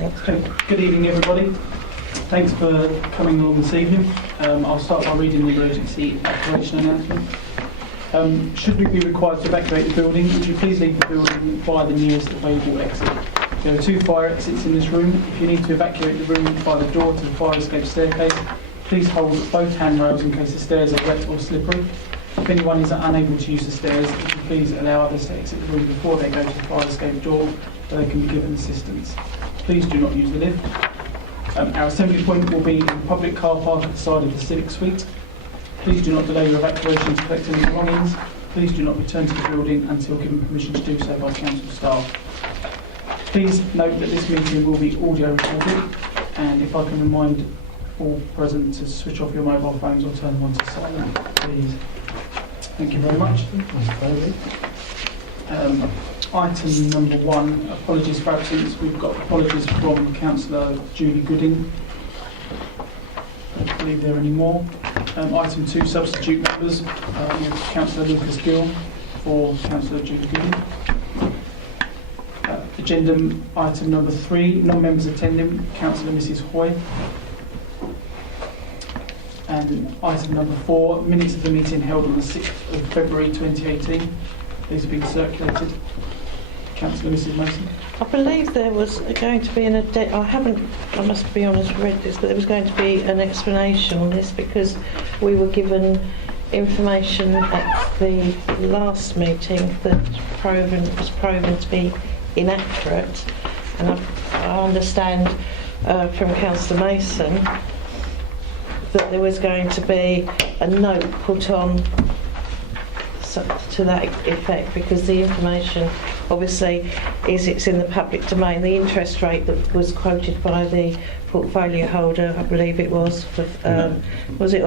Thanks. Okay. Good evening, everybody. Thanks for coming along this evening. I'll start by reading the emergency evacuation announcement. Should we be required to evacuate the building, would you please leave the building via the nearest available exit? There are 2 fire exits in this room. If you need to evacuate the room by the door to the fire escape staircase, please hold both handrails in case the stairs are wet or slippery. If anyone is unable to use the stairs, would you please allow others to exit the room before they go to the fire escape door so they can be given assistance. Please do not use the lift. Our assembly point will be in the public car park at the side of the Civic Suite. Please do not delay your evacuation to collect any belongings. Please do not return to the building until given permission to do so by council staff. Please note that this meeting will be audio recorded, and if I can remind all present to switch off your mobile phones or turn them on to silent, please. Thank you very much. Item number 1, apologies for absence. We've got apologies from Councillor Julie Gooding. I don't believe there are any more. Item 2, substitute members. We have Councillor Lucas Gill for Councillor Julie Gooding. Agenda item number 3, non-members attending, Councillor Mrs Hoy. And item number 4, minutes of the meeting held on the 6th of February 2018. These have been circulated. Councillor Mrs Mason. I believe there was going to be I must be honest, read this, but there was going to be an explanation on this because we were given information at the last meeting that was proven to be inaccurate, and I understand from Councillor Mason that there was going to be a note put on to that effect, because the information obviously it's in the public domain. The interest rate that was quoted by the portfolio holder, I believe it was, was it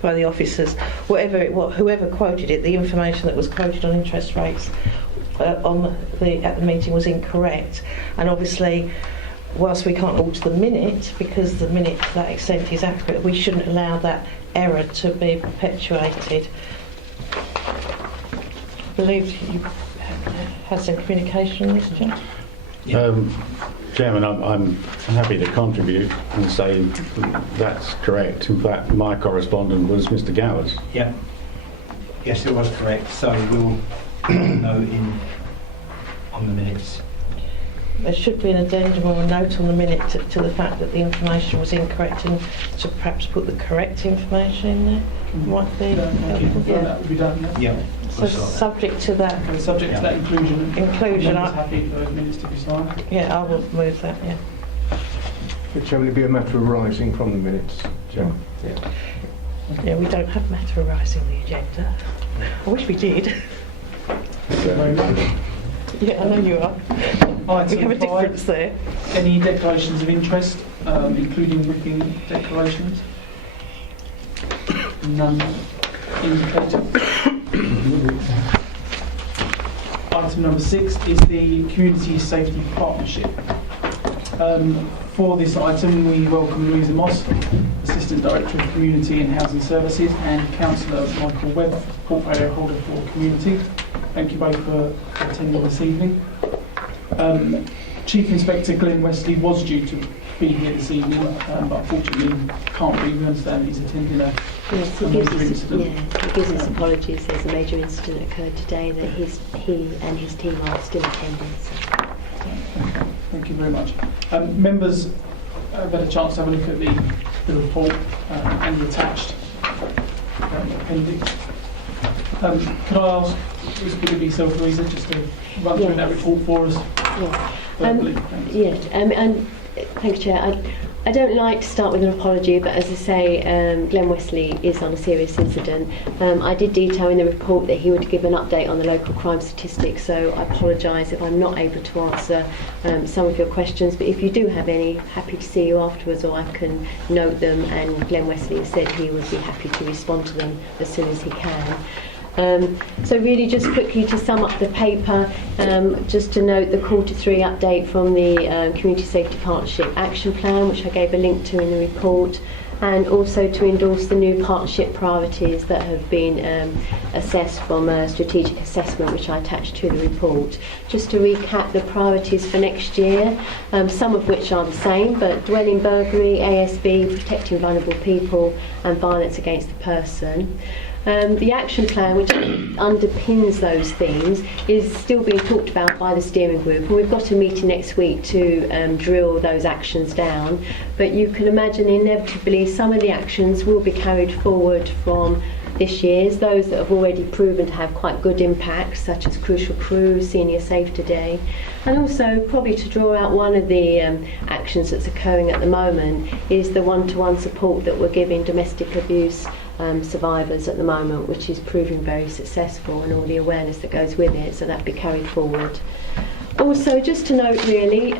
by the officers, whoever quoted it, the information that was quoted on interest rates at the meeting was incorrect, and obviously whilst we can't alter the minute because the minute to that extent is accurate, we shouldn't allow that error to be perpetuated. I believe you had some communication on this, John? Chairman, I'm happy to contribute and say that's correct. In fact, my correspondent was Mr Gowers. Yeah. Yes, it was correct. So we'll note on the minutes. There should be an addendum or a note on the minute to the fact that the information was incorrect, and to perhaps put the correct information in there might be helpful. That would be done. Yeah. So subject to that. Okay, subject to that inclusion. Inclusion. I'm happy for minutes to be signed. Yeah, I will move that. Yeah. Chairman, it'd be a matter of arising from the minutes, Chairman. Yeah, we don't have matter arising the agenda. I wish we did. Yeah, I know you are. We have a difference there. Any declarations of interest, including written declarations? None indicated. Item number 6 is the Community Safety Partnership. For this item, we welcome Louisa Moss, Assistant Director of Community and Housing Services, and Councillor Michael Webb, Portfolio Holder for Community. Thank you both for attending this evening. Chief Inspector Glenn Wesley was due to be here this evening, but unfortunately can't be. We understand he's attending a major incident. He gives us apologies. There's a major incident occurred today that he and his team are still attending. So. Thank you very much. Members have had a chance to have a look at the report and the attached appendix. Could I ask, would it be yourself, Louisa, just to run through that report for us? Yeah. Verbally? And thanks, Chair. I don't like to start with an apology, but as I say, Glenn Wesley is on a serious incident. I did detail in the report that he would give an update on the local crime statistics, so I apologise if I'm not able to answer some of your questions, but if you do have any, happy to see you afterwards, or I can note them, and Glenn Wesley has said he would be happy to respond to them as soon as he can. So really just quickly to sum up the paper, just to note the Q3 update from the Community Safety Partnership Action Plan, which I gave a link to in the report. and also to endorse the new partnership priorities that have been assessed from a strategic assessment which I attached to the report. Just to recap the priorities for next year, some of which are the same, but dwelling burglary, ASB, protecting vulnerable people and violence against the person. The action plan, which underpins those themes, is still being talked about by the steering group, and we've got a meeting next week to drill those actions down. But you can imagine inevitably some of the actions will be carried forward from this year's, those that have already proven to have quite good impacts, such as Crucial Crew, Senior Safety Day, and also probably to draw out one of the actions that's occurring at the moment is the one-to-one support that we're giving domestic abuse survivors at the moment, which is proving very successful, and all the awareness that goes with it, so that be carried forward. Also, just to note really,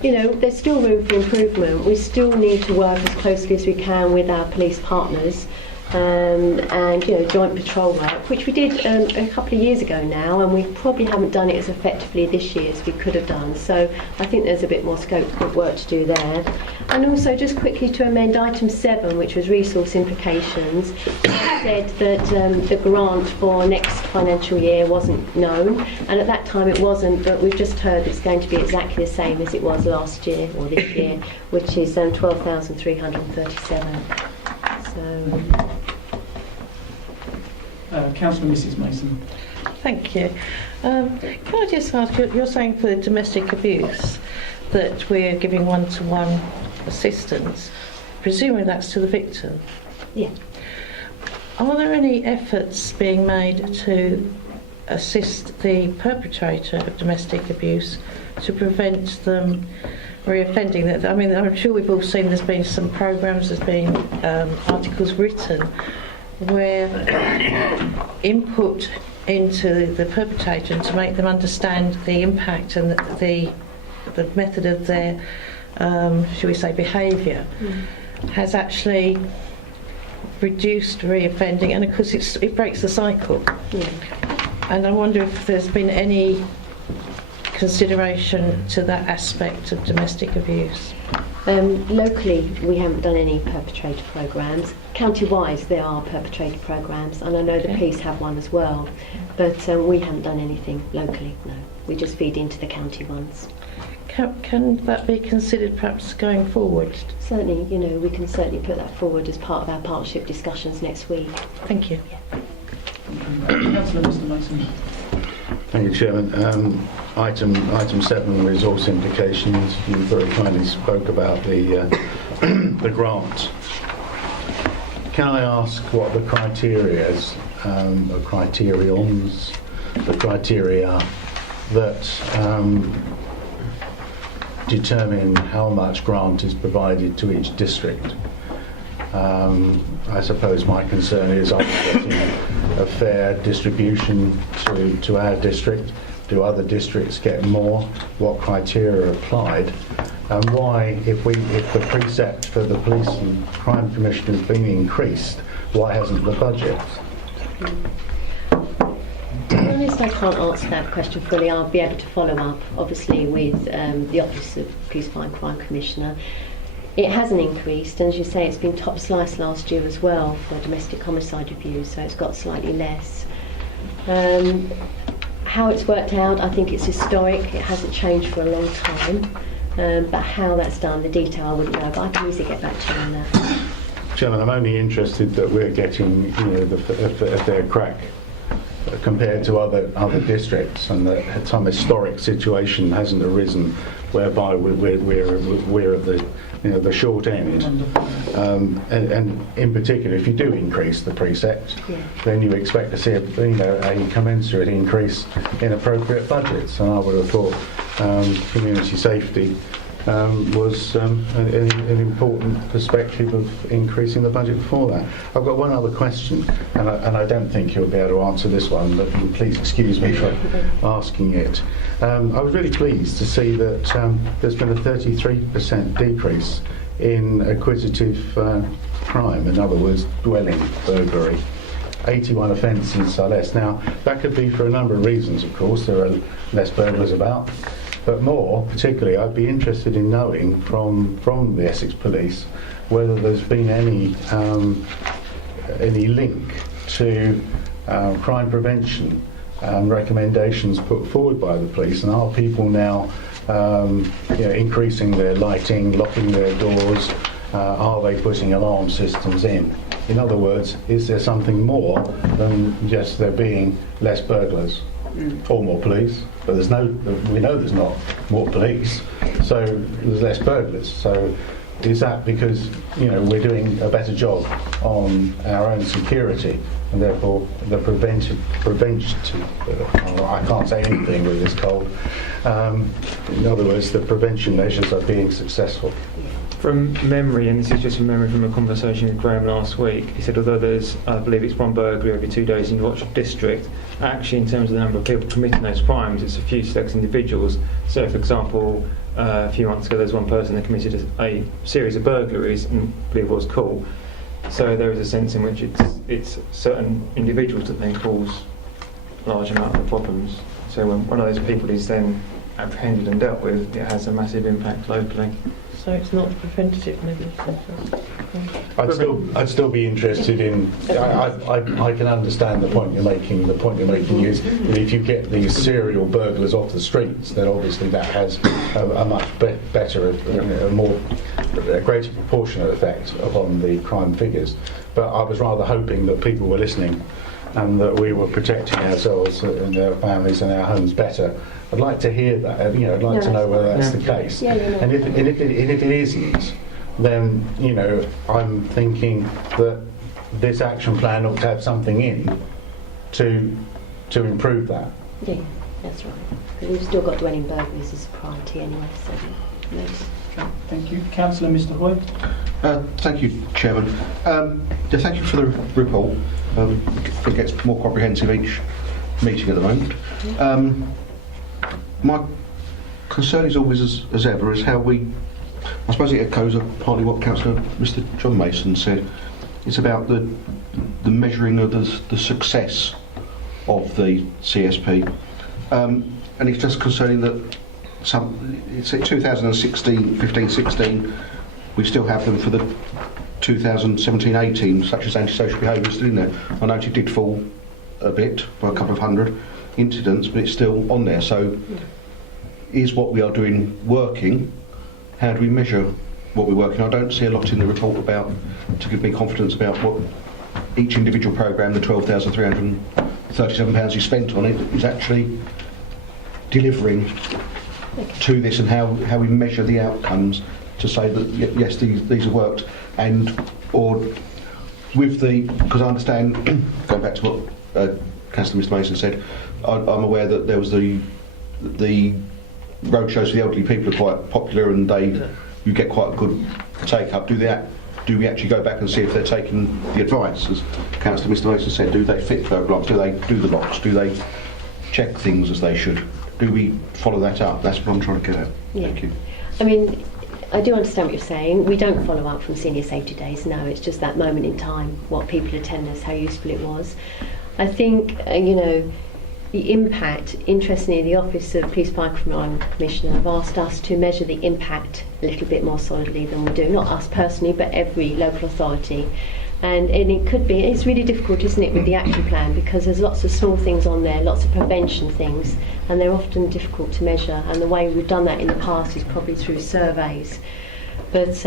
there's still room for improvement. We still need to work as closely as we can with our police partners, and joint patrol work, which we did a couple of years ago now, and we probably haven't done it as effectively this year as we could have done. So I think there's a bit more scope of work to do there. And also just quickly to amend item 7, which was resource implications. I said that the grant for next financial year wasn't known, and at that time it wasn't, but we've just heard it's going to be exactly the same as it was last year or this year, which is 12,337. So. Councillor Mrs Mason. Thank you. Can I just ask, you're saying for the domestic abuse that we're giving one-to-one assistance, presumably that's to the victim? Yeah. Are there any efforts being made to assist the perpetrator of domestic abuse to prevent them reoffending? That, I mean, I'm sure we've all seen there's been some programmes, there's been articles written where input into the perpetrator and to make them understand the impact and the method of their, shall we say, behaviour has actually reduced reoffending, and of course it breaks the cycle. Yeah. And I wonder if there's been any consideration to that aspect of domestic abuse. Locally, we haven't done any perpetrator programmes. County-wise, there are perpetrator programmes, and I know the police have one as well. But we haven't done anything locally, no. We just feed into the county ones. Can that be considered perhaps going forward? Certainly, we can certainly put that forward as part of our partnership discussions next week. Thank you. Councillor Mr Mason. Thank you, Chairman. Item 7, resource implications. You very kindly spoke about the the grant. Can I ask what the criteria is, the criteria that determine how much grant is provided to each district? I suppose my concern is, are we getting a fair distribution to our district? Do other districts get more? What criteria are applied? And why, if the precept for the Police and Crime Commission has been increased, why hasn't the budget? To be honest, I can't answer that question fully. I'll be able to follow up, obviously, with the Office of Police and Crime Commissioner. It hasn't increased, and as you say, it's been top sliced last year as well for domestic homicide reviews, so it's got slightly less. How it's worked out, I think it's historic. It hasn't changed for a long time, but how that's done, the detail I wouldn't know, but I can easily get back to you on that. Chairman, I'm only interested that we're getting a fair crack compared to other districts, and that some historic situation hasn't arisen whereby we're at the short end. And in particular, if you do increase the precept, then you expect to see a commensurate increase in appropriate budgets. And I would have thought community safety was an important perspective of increasing the budget for that. I've got one other question, and I don't think you'll be able to answer this one, but please excuse me for asking it. I was really pleased to see that there's been a 33% decrease in acquisitive crime, in other words, dwelling burglary. 81 offences are less. Now, that could be for a number of reasons, of course. There are less burglars about. But more particularly, I'd be interested in knowing from the Essex Police whether there's been any link to crime prevention recommendations put forward by the police, and are people now increasing their lighting, locking their doors? Are they putting alarm systems in? In other words, is there something more than just there being less burglars or more police? But we know there's not more police, so there's less burglars. So is that because we're doing a better job on our own security, and therefore the prevention I can't say anything with this cold. In other words, the prevention measures are being successful. From memory, and this is just from memory from a conversation with Graham last week, he said although there's, I believe it's one burglary every 2 days in the Watford district, actually in terms of the number of people committing those crimes, it's a few select individuals. So for example, a few months ago there's one person that committed a series of burglaries and I believe was caught. So there is a sense in which it's certain individuals that then cause a large amount of problems. So when one of those people is then apprehended and dealt with, it has a massive impact locally. So it's not preventative measures. I'd still be interested in. I can understand the point you're making. The point you're making is that if you get these serial burglars off the streets, then obviously that has a much better, a greater proportionate effect upon the crime figures. But I was rather hoping that people were listening, and that we were protecting ourselves and our families and our homes better. I'd like to hear that. I'd like to know whether that's the case. And if it isn't, then I'm thinking that this action plan ought to have something in to improve that. Yeah, that's right. Because we've still got dwelling burglaries as a priority anyway. So yes. Thank you. Councillor Mr. Hoy. Thank you, Chairman. Thank you for the report. It gets more comprehensive each meeting at the moment. My concern is always, as ever, is how I suppose it echoes partly what Councillor Mr. John Mason said. It's about the measuring of the success of the CSP. And it's just concerning that it's 2016, 15-16, we still have them for the 2017-18, such as antisocial behaviour still in there. I know it did fall a bit by a couple of hundred incidents, but it's still on there. So is what we are doing working? How do we measure what we're working? I don't see a lot in the report to give me confidence about what each individual programme, the £12,337 you spent on it, is actually delivering to this, and how we measure the outcomes to say that yes, these have worked, or with because I understand, going back to what Councillor Mr. Mason said, I'm aware that there was the roadshows for the elderly people are quite popular, and you get quite a good take up. Do we actually go back and see if they're taking the advice, as Councillor Mr. Mason said? Do they fit burglar alarms? Do they do the locks? Do they check things as they should? Do we follow that up? That's what I'm trying to get at. Yeah. Thank you. I mean, I do understand what you're saying. We don't follow up from senior safety days, no. It's just that moment in time, what people attend us, how useful it was. I think, the impact, interestingly, the Office of Police Fire Crime Commissioner have asked us to measure the impact a little bit more solidly than we do. Not us personally, but every local authority. And it could be, it's really difficult, isn't it, with the action plan, because there's lots of small things on there, lots of prevention things, and they're often difficult to measure. And the way we've done that in the past is probably through surveys. But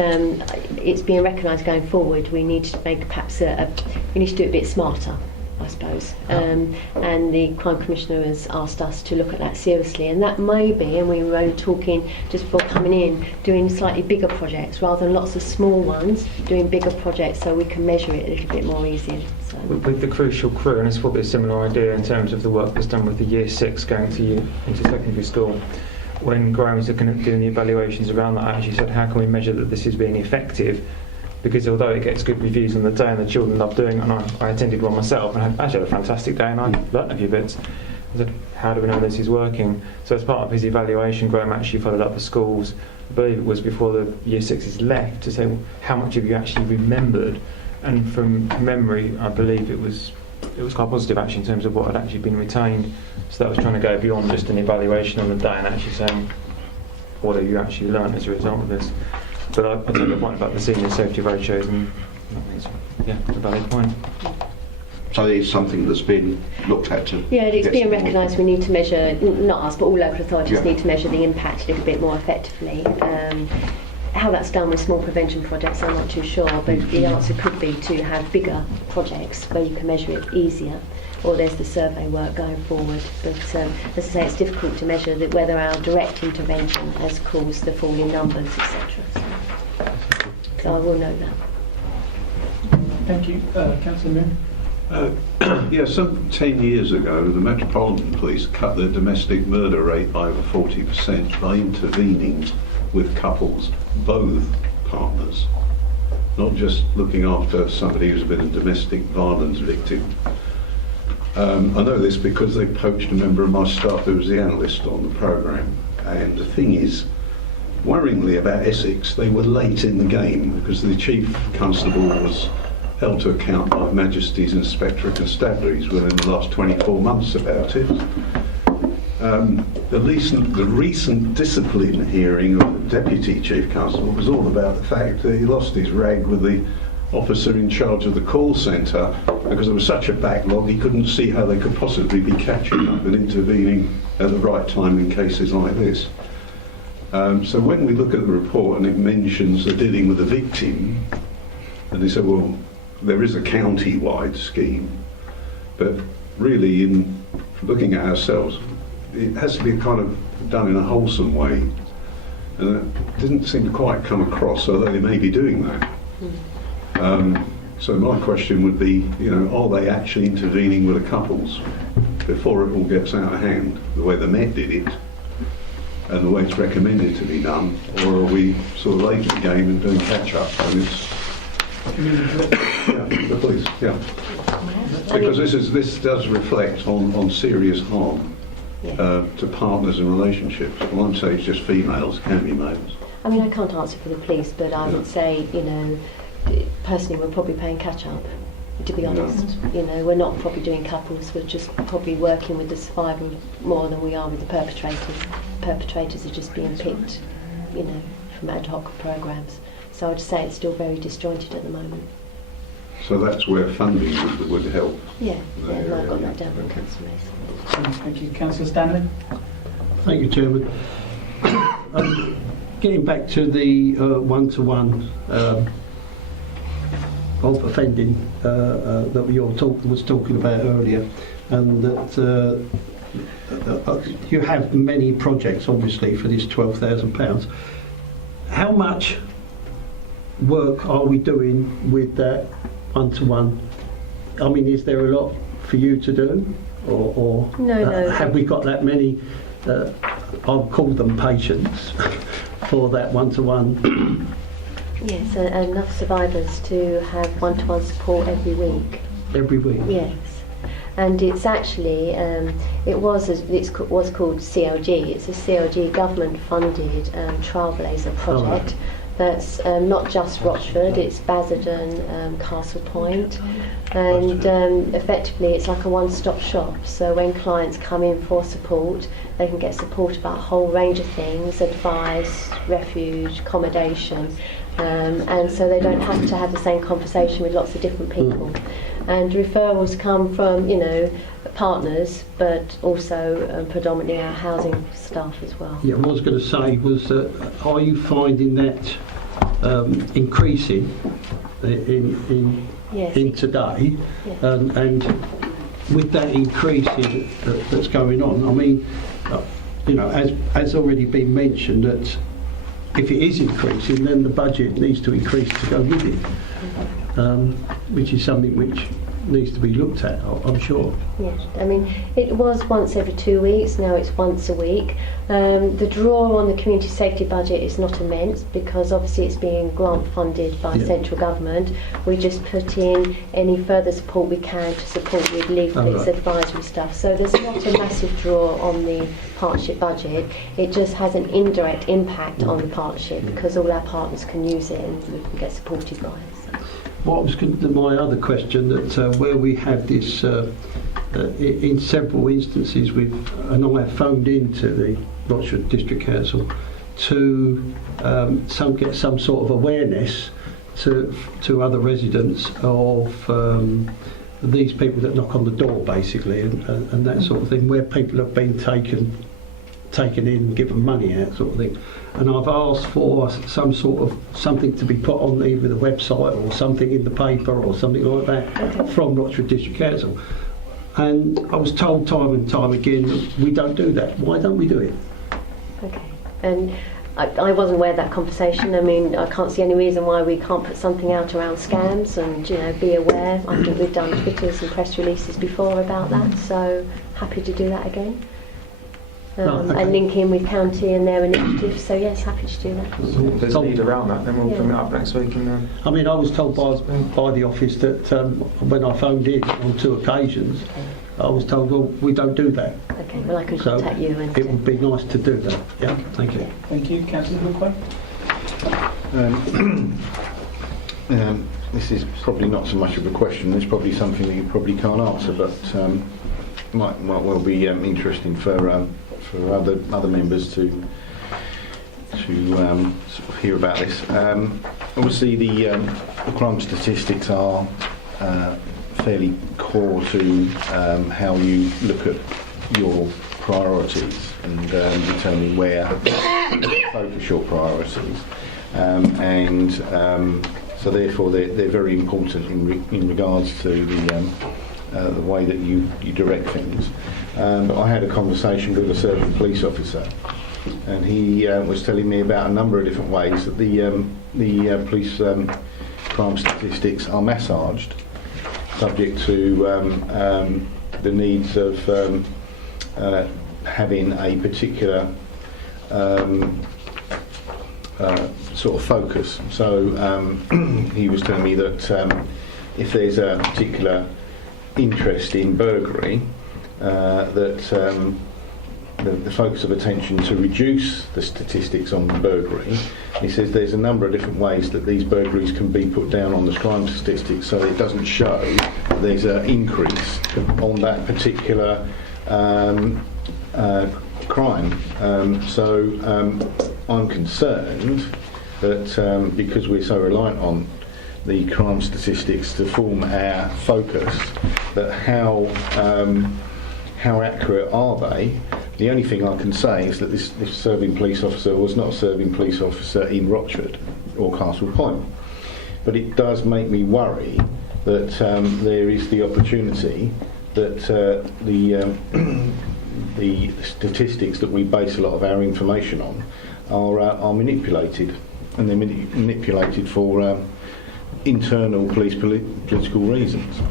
it's being recognised going forward. We need to make perhaps we need to do it a bit smarter, I suppose. And the Crime Commissioner has asked us to look at that seriously, and that may be, and we were only talking just before coming in, doing slightly bigger projects rather than lots of small ones, doing bigger projects so we can measure it a little bit more easier. So. With the crucial crew, and it's probably a similar idea in terms of the work that's done with the Year 6 going into secondary school. When Graham was looking at doing the evaluations around that, I actually said, how can we measure that this is being effective? Because although it gets good reviews on the day and the children love doing it, and I attended one myself and I actually had a fantastic day and I learnt a few bits. I said, how do we know this is working? So as part of his evaluation, Graham actually followed up the schools, I believe it was before the Year 6s left, to say, well, how much have you actually remembered? And from memory, I believe it was quite positive actually in terms of what had actually been retained. So that was trying to go beyond just an evaluation on the day and actually saying, what have you actually learned as a result of this. But I take the point about the senior safety ratios, and that is, yeah, a valid point. So it's something that's been looked at to... Yeah, it's get being some more- recognised. We need to measure, not us, but all local authorities Yeah. need to measure the impact a little bit more effectively. How that's done with small prevention projects, I'm not too sure, but the answer could be to have bigger projects where you can measure it easier, or there's the survey work going forward. But as I say, it's difficult to measure that whether our direct intervention has caused the fall in numbers, etc. So I will know that. Thank you. Councillor Moon. Yeah, some 10 years ago, the Metropolitan Police cut their domestic murder rate by over 40% by intervening with couples, both partners, not just looking after somebody who's been a domestic violence victim. I know this because they poached a member of my staff who was the analyst on the programme. And the thing is, worryingly about Essex, they were late in the game because the Chief Constable was held to account by Her Majesty's Inspector of Constabularies within the last 24 months about it. The recent discipline hearing of the Deputy Chief Constable was all about the fact that he lost his rag with the officer in charge of the call centre because there was such a backlog he couldn't see how they could possibly be catching up and intervening at the right time in cases like this. So when we look at the report and it mentions the dealing with the victim, and they say, well, there is a county-wide scheme, but really in looking at ourselves, it has to be kind of done in a wholesome way, and it didn't seem to quite come across, although they may be doing that. So my question would be, are they actually intervening with the couples before it all gets out of hand, the way the Met did it, and the way it's recommended to be done, or are we sort of late in the game and doing catch-up, and it's the police, because this does reflect on serious harm to partners and relationships. Well, I'm saying it's just females, can be males. I mean, I can't answer for the police, but I would say, personally, we're probably playing catch-up, to be honest. We're not probably doing couples, we're just probably working with the survivor more than we are with the perpetrators. Perpetrators are just being picked, from ad hoc programmes. So I'd say it's still very disjointed at the moment. So that's where funding would help. Yeah, and I've got that down from Councillor Mason. Thank you. Councillor Stanley. Thank you, Chairman. Getting back to the one-to-one of offending that we all was talking about earlier, and that you have many projects, obviously, for this £12,000. How much work are we doing with that one-to-one? I mean, is there a lot for you to do, or No. have we got that many? I'll call them patients for that one-to-one. Yes, enough survivors to have one-to-one support every week. Every week. Yes, and it's actually it was called CLG. It's a CLG government-funded Trailblazer project. That's not just Rochford, it's Basildon, Castle Point, and effectively it's like a one-stop shop. So when clients come in for support, they can get support about a whole range of things: advice, refuge, accommodation, and so they don't have to have the same conversation with lots of different people. And referrals come from, partners, but also predominantly our housing staff as well. Yeah, what I was going to say was, are you finding that increasing in today? Yeah. And with that increase that's going on, I mean, as already been mentioned, that if it is increasing, then the budget needs to increase to go with it, which is something which needs to be looked at, I'm sure. Yes, I mean, it was once every 2 weeks, now it's once a week. The draw on the community safety budget is not immense because obviously it's being grant funded by central government. We just put in any further support we can to support with leaflets, advisory stuff. So there's not a massive draw on the partnership budget. It just has an indirect impact on the partnership because all our partners can use it and we can get supported by it. What was my other question, that where we have this in several instances and I have phoned into the Rochford District Council to get some sort of awareness to other residents of these people that knock on the door, basically, and that sort of thing, where people have been taken in, given money out, sort of thing. And I've asked for something to be put on either the website or something in the paper or something like that from Rochford District Council. And I was told time and time again that we don't do that. Why don't we do it? Okay. And I wasn't aware of that conversation. I mean, I can't see any reason why we can't put something out around scams and, you know, be aware. I think we've done Twitters and press releases before about that, so happy to do that again. And link in with county and their initiatives, so yes, happy to do that. There's a lead around that, then we'll bring it up next week. And, I mean, I was told by the office that when I phoned in on 2 occasions, I was told, well, we don't do that. Okay, well, I could So contact you. And it would be nice to do that. Yeah, thank you. Thank you. Councillor Brookway. This is probably not so much of a question. It's probably something that you probably can't answer, but might well be interesting for other members to sort of hear about this. Obviously, the crime statistics are fairly core to how you look at your priorities and determine where to focus your priorities, and so therefore they're very important in regards to the way that you direct things. But I had a conversation with a serving police officer, and he was telling me about a number of different ways that the police crime statistics are massaged, subject to the needs of having a particular sort of focus. So he was telling me that if there's a particular interest in burglary, that the focus of attention to reduce the statistics on burglary, he says there's a number of different ways that these burglaries can be put down on the crime statistics so it doesn't show that there's an increase on that particular crime. So I'm concerned that because we're so reliant on the crime statistics to form our focus, that how accurate are they? The only thing I can say is that this serving police officer was not a serving police officer in Rochford or Castle Point. But it does make me worry that there is the opportunity that the statistics that we base a lot of our information on are manipulated, and they're manipulated for internal political reasons.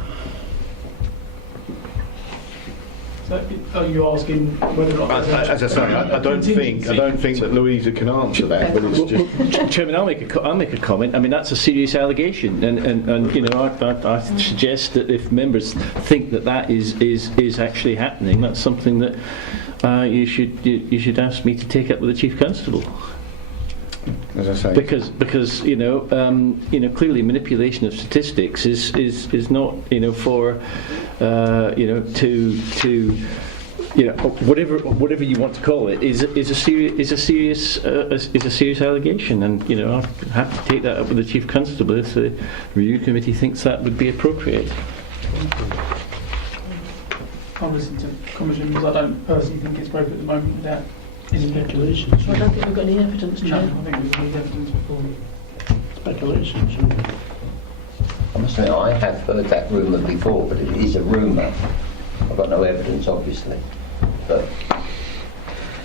So are you asking whether or not... As I say, I don't think that Louisa can answer that, but it's just... Chairman, I'll make a comment. I mean, that's a serious allegation, and you know, I suggest that if members think that is actually happening, that's something that you should ask me to take up with the Chief Constable. As I say, because you know clearly manipulation of statistics is not for to whatever you want to call it is a serious allegation, and you know, I have to take that up with the Chief Constable if the review committee thinks that would be appropriate. I'll listen to Commissioners. I don't personally think it's appropriate at the moment without any speculation. I don't think we've got any evidence, No, Chair. I think we need evidence before. Speculation, shouldn't we? I must say, I have heard that rumour before, but it is a rumour. I've got no evidence, obviously. But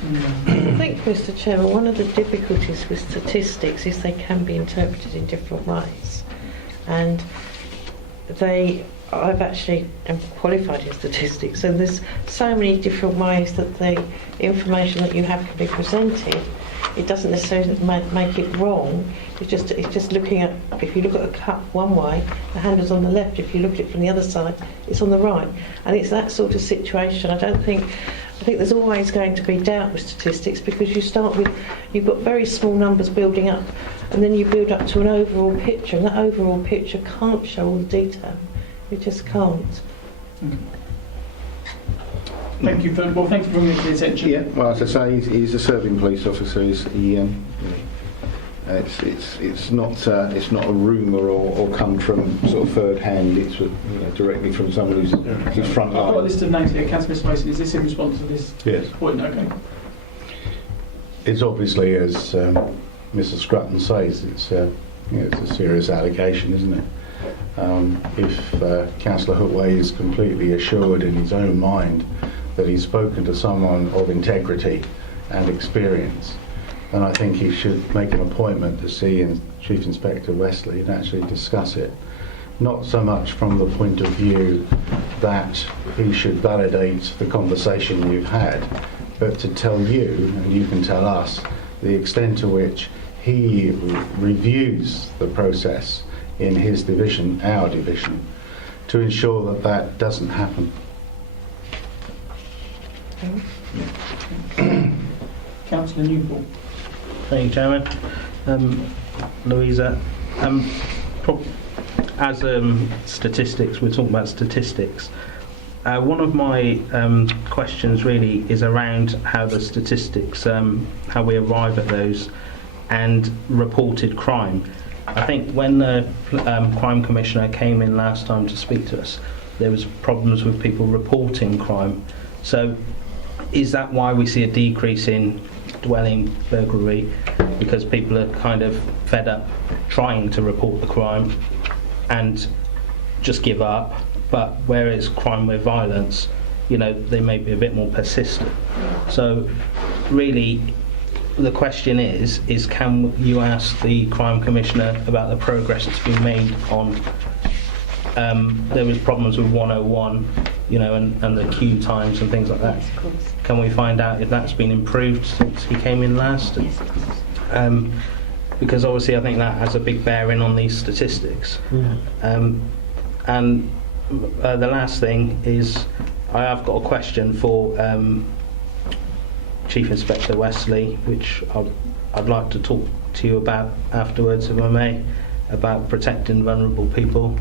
I think, Mr. Chairman, one of the difficulties with statistics is they can be interpreted in different ways. And I've actually am qualified in statistics, so there's so many different ways that the information that you have can be presented. It doesn't necessarily make it wrong. It's just looking at, if you look at a cup one way, the handle's on the left. If you look at it from the other side, it's on the right. And it's that sort of situation. I think there's always going to be doubt with statistics, because you start with, you've got very small numbers building up, and then you build up to an overall picture, and that overall picture can't show all the detail. It just can't. Thank you for thanks for bringing it to the attention. Yeah, well, as I say, he's a serving police officer. It's not a rumour or come from sort of third hand. It's directly from someone who's front I've got a line. list of names here. Councillor Mr. Mason, is this in response to this Yes, point? Okay. it's obviously, as Mr. Scrutton says, it's a serious allegation, isn't it? If Councillor Hootway is completely assured in his own mind that he's spoken to someone of integrity and experience, then I think he should make an appointment to see Chief Inspector Wesley and actually discuss it. Not so much from the point of view that he should validate the conversation you've had, but to tell you, and you can tell us, the extent to which he reviews the process in his division, our division, to ensure that that doesn't happen. Councillor Newport. Thank you, Chairman. Louisa, as statistics, we're talking about statistics. One of my questions really is around how the statistics, how we arrive at those, and reported crime. I think when the Crime Commissioner came in last time to speak to us, there was problems with people reporting crime. So is that why we see a decrease in dwelling burglary? Because people are kind of fed up trying to report the crime and just give up. But whereas crime with violence, they may be a bit more persistent. So really, the question is can you ask the Crime Commissioner about the progress that's been made on there was problems with 101, and the queue times and things like that. Yes, of course. Can we find out if that's been improved since he came in last? Yes, of course. Because obviously I think that has a big bearing on these statistics. And the last thing is I have got a question for Chief Inspector Wesley, which I'd like to talk to you about afterwards, if I may, about protecting vulnerable people,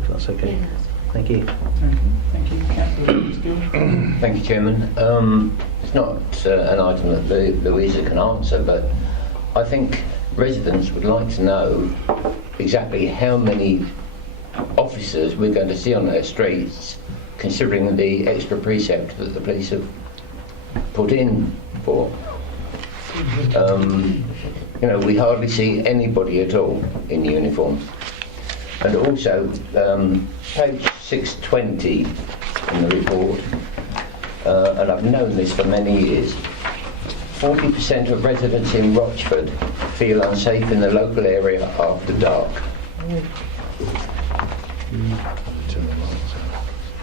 if that's okay. Yeah, that's Thank you. Thank you. Councillor Gill. Thank you, Chairman. It's not an item that Louisa can answer, but I think residents would like to know exactly how many officers we're going to see on our streets, considering the extra precept that the police have put in for. We hardly see anybody at all in uniform. And also, page 620 in the report, and I've known this for many years, 40% of residents in Rochford feel unsafe in the local area after dark.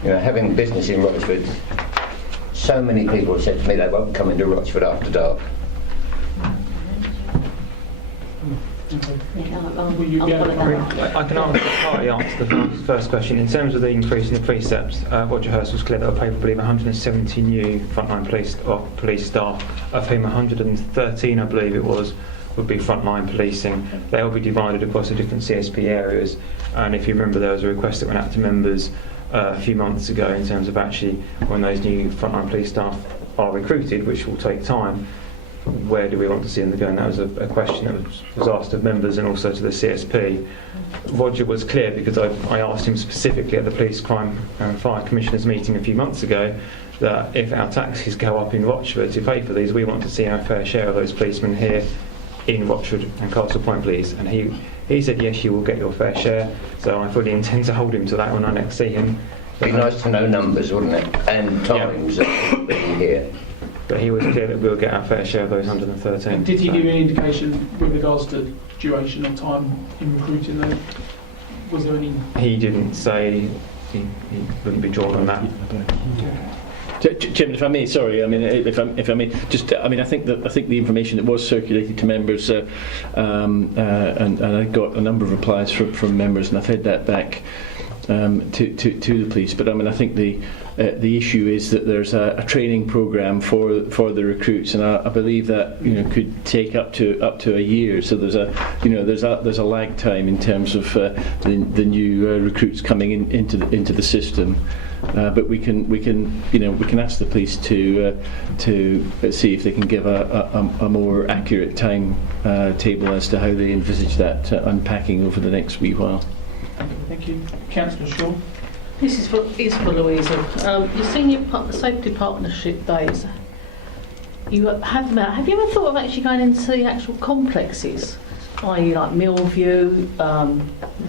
Having business in Rochford, so many people have said to me they won't come into Rochford after dark. Yeah, I'll Will you follow get that it? up. I can partly answer the first question. In terms of the increase in the precepts, Roger Hurst was clear that I believe 170 new frontline police staff, of whom 113, I believe it was, would be frontline policing. They'll be divided across the different CSP areas, and if you remember, there was a request that went out to members a few months ago in terms of actually when those new frontline police staff are recruited, which will take time, where do we want to see them go? And that was a question that was asked of members and also to the CSP. Roger was clear because I asked him specifically at the Police Crime and Fire Commissioners meeting a few months ago that if our taxes go up in Rochford to pay for these, we want to see our fair share of those policemen here in Rochford and Castle Point, please. And he said, yes, you will get your fair share. So I fully intend to hold him to that when I next see him. Be nice to know numbers, wouldn't it? And times that he'll be here. But he was clear that we'll get our fair share of those 113. Did he give you an indication with regards to duration of time in recruiting those? Was there any? He didn't say he wouldn't be drawn on that. Chairman, if I may, sorry. I mean, if I may, just. I mean, I think the information that was circulated to members, and I got a number of replies from members, and I've fed that back to the police. But I mean, I think the issue is that there's a training programme for the recruits, and I believe that could take up to a year. So there's a lag time in terms of the new recruits coming into the system. but we can ask the police to see if they can give a more accurate time table as to how they envisage that unpacking over the next wee while. Thank you. Councillor Shaw. This is for Louisa. Your senior safety partnership days. You have them out. Have you ever thought of actually going into the actual complexes? I.e. like Millview, you've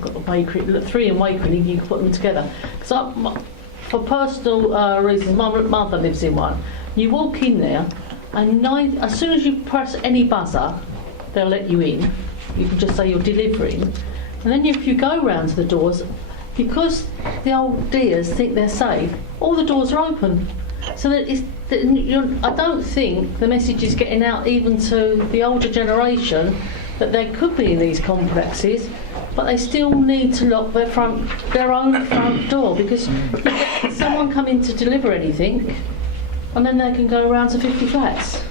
got the Wakery, 3 in Wakery, you can put them together. Because for personal reasons, my mother lives in one. You walk in there, and as soon as you press any buzzer, they'll let you in. You can just say you're delivering. And then if you go round to the doors, because the old dears think they're safe, all the doors are open. So that I don't think the message is getting out even to the older generation that they could be in these complexes, but they still need to lock their own front door, because you get someone come in to deliver anything, and then they can go around to 50 flats.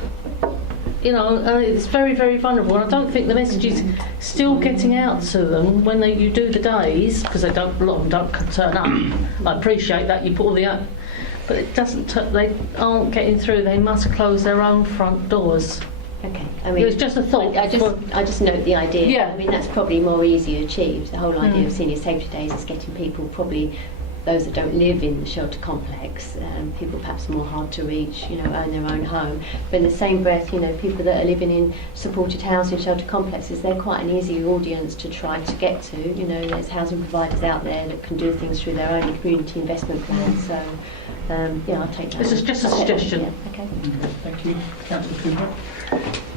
It's very, very vulnerable, and I don't think the message is still getting out to them when you do the days, because a lot of them don't turn up. I appreciate that, you put all the... But it doesn't. They aren't getting through. They must close their own front doors. Okay. I mean, it was just a thought. I just note the idea. Yeah. I mean, that's probably more easily achieved. The whole idea of senior safety days is getting people, probably those that don't live in the shelter complex, people perhaps more hard to reach, own their own home. But in the same breath, people that are living in supported housing shelter complexes, they're quite an easy audience to try to get to. There's housing providers out there that can do things through their own community investment plans. So. I'll take that. This is just a suggestion. Yeah, okay. Thank you. Councillor Cooper.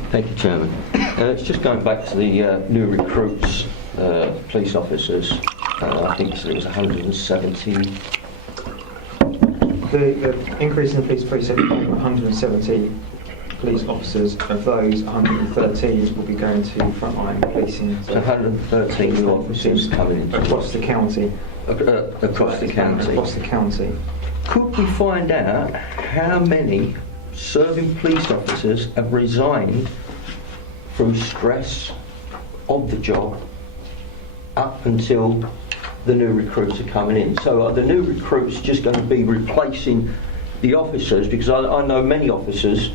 Thank you, Chairman. It's just going back to the new recruits, police officers. I think it was 170. The increase in the police precinct, 170 police officers. Of those, 113 will be going to frontline policing. So 113 new officers coming in across the county. Across the county. Across the county. Could we find out how many serving police officers have resigned through stress of the job up until the new recruits are coming in? So are the new recruits just going to be replacing the officers? Because I know many officers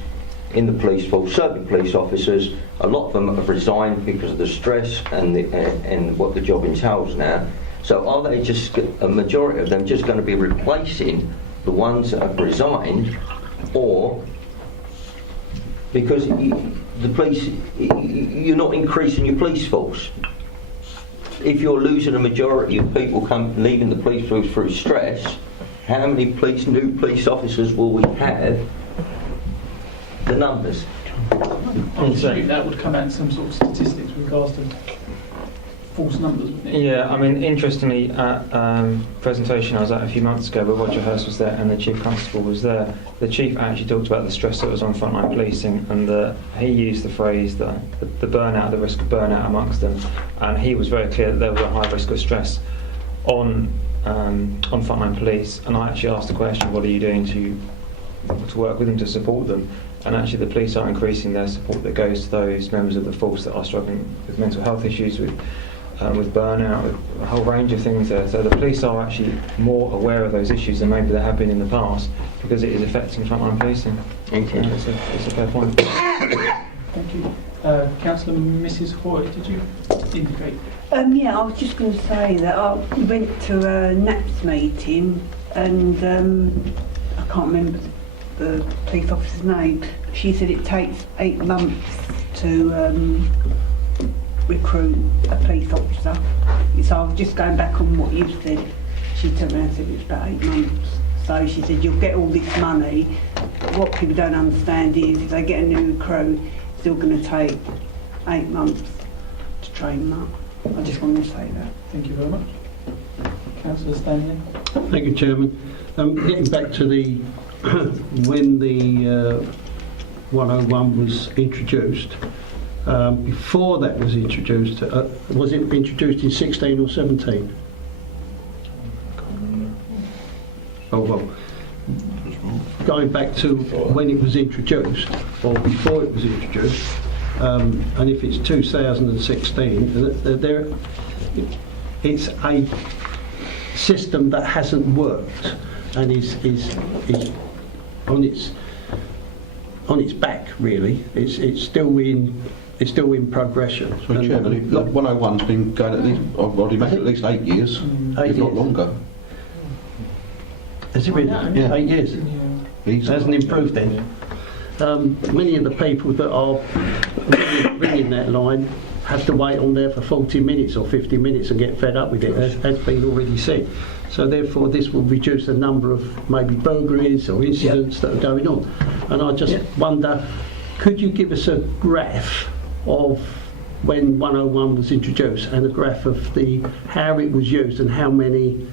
in the police force, serving police officers, a lot of them have resigned because of the stress and what the job entails now. So are they just, a majority of them, just going to be replacing the ones that have resigned, or because the police, you're not increasing your police force? If you're losing a majority of people leaving the police force through stress, how many new police officers will we have? The numbers. I'm assuming that would come out in some sort of statistics with regards to false numbers, wouldn't it? Yeah, I mean, interestingly, at presentation I was at a few months ago, where Roger Hurst was there and the Chief Constable was there, the Chief actually talked about the stress that was on frontline policing, and he used the phrase the burnout, the risk of burnout amongst them, and he was very clear that there was a high risk of stress on frontline police. And I actually asked the question, what are you doing to work with them, to support them? And actually the police are increasing their support that goes to those members of the force that are struggling with mental health issues, with burnout, with a whole range of things there. So the police are actually more aware of those issues than maybe they have been in the past, because it is affecting frontline policing. Thank you. It's a fair point. Thank you. Councillor Mrs. Hoy, did you indicate? Yeah, I was just going to say that I went to a NAPS meeting, and I can't remember the police officer's name. She said it takes 8 months to recruit a police officer. So I was just going back on what you said. She turned around and said it was about 8 months. So she said you'll get all this money. What people don't understand is if they get a new recruit, it's still going to take 8 months to train them up. I just wanted to say that. Thank you very much. Councillor Stanley. Thank you, Chairman. Getting back to the when the 101 was introduced, before that was introduced, was it introduced in 16 or 17? Oh well, going back to when it was introduced, or before it was introduced, and if it's 2016, it's a system that hasn't worked. and is on its back really. It's still in progression. So, Chairman, 101's been going at least, I'd imagine at least 8 years, if not longer. Has it really? Yeah. 8 years. It hasn't improved then. Many of the people that are ringing that line have to wait on there for 40 minutes or 50 minutes and get fed up with it, as has been already said. So therefore this will reduce the number of maybe burglaries or incidents that are going on. And I just wonder, could you give us a graph of when 101 was introduced and a graph of how it was used and how many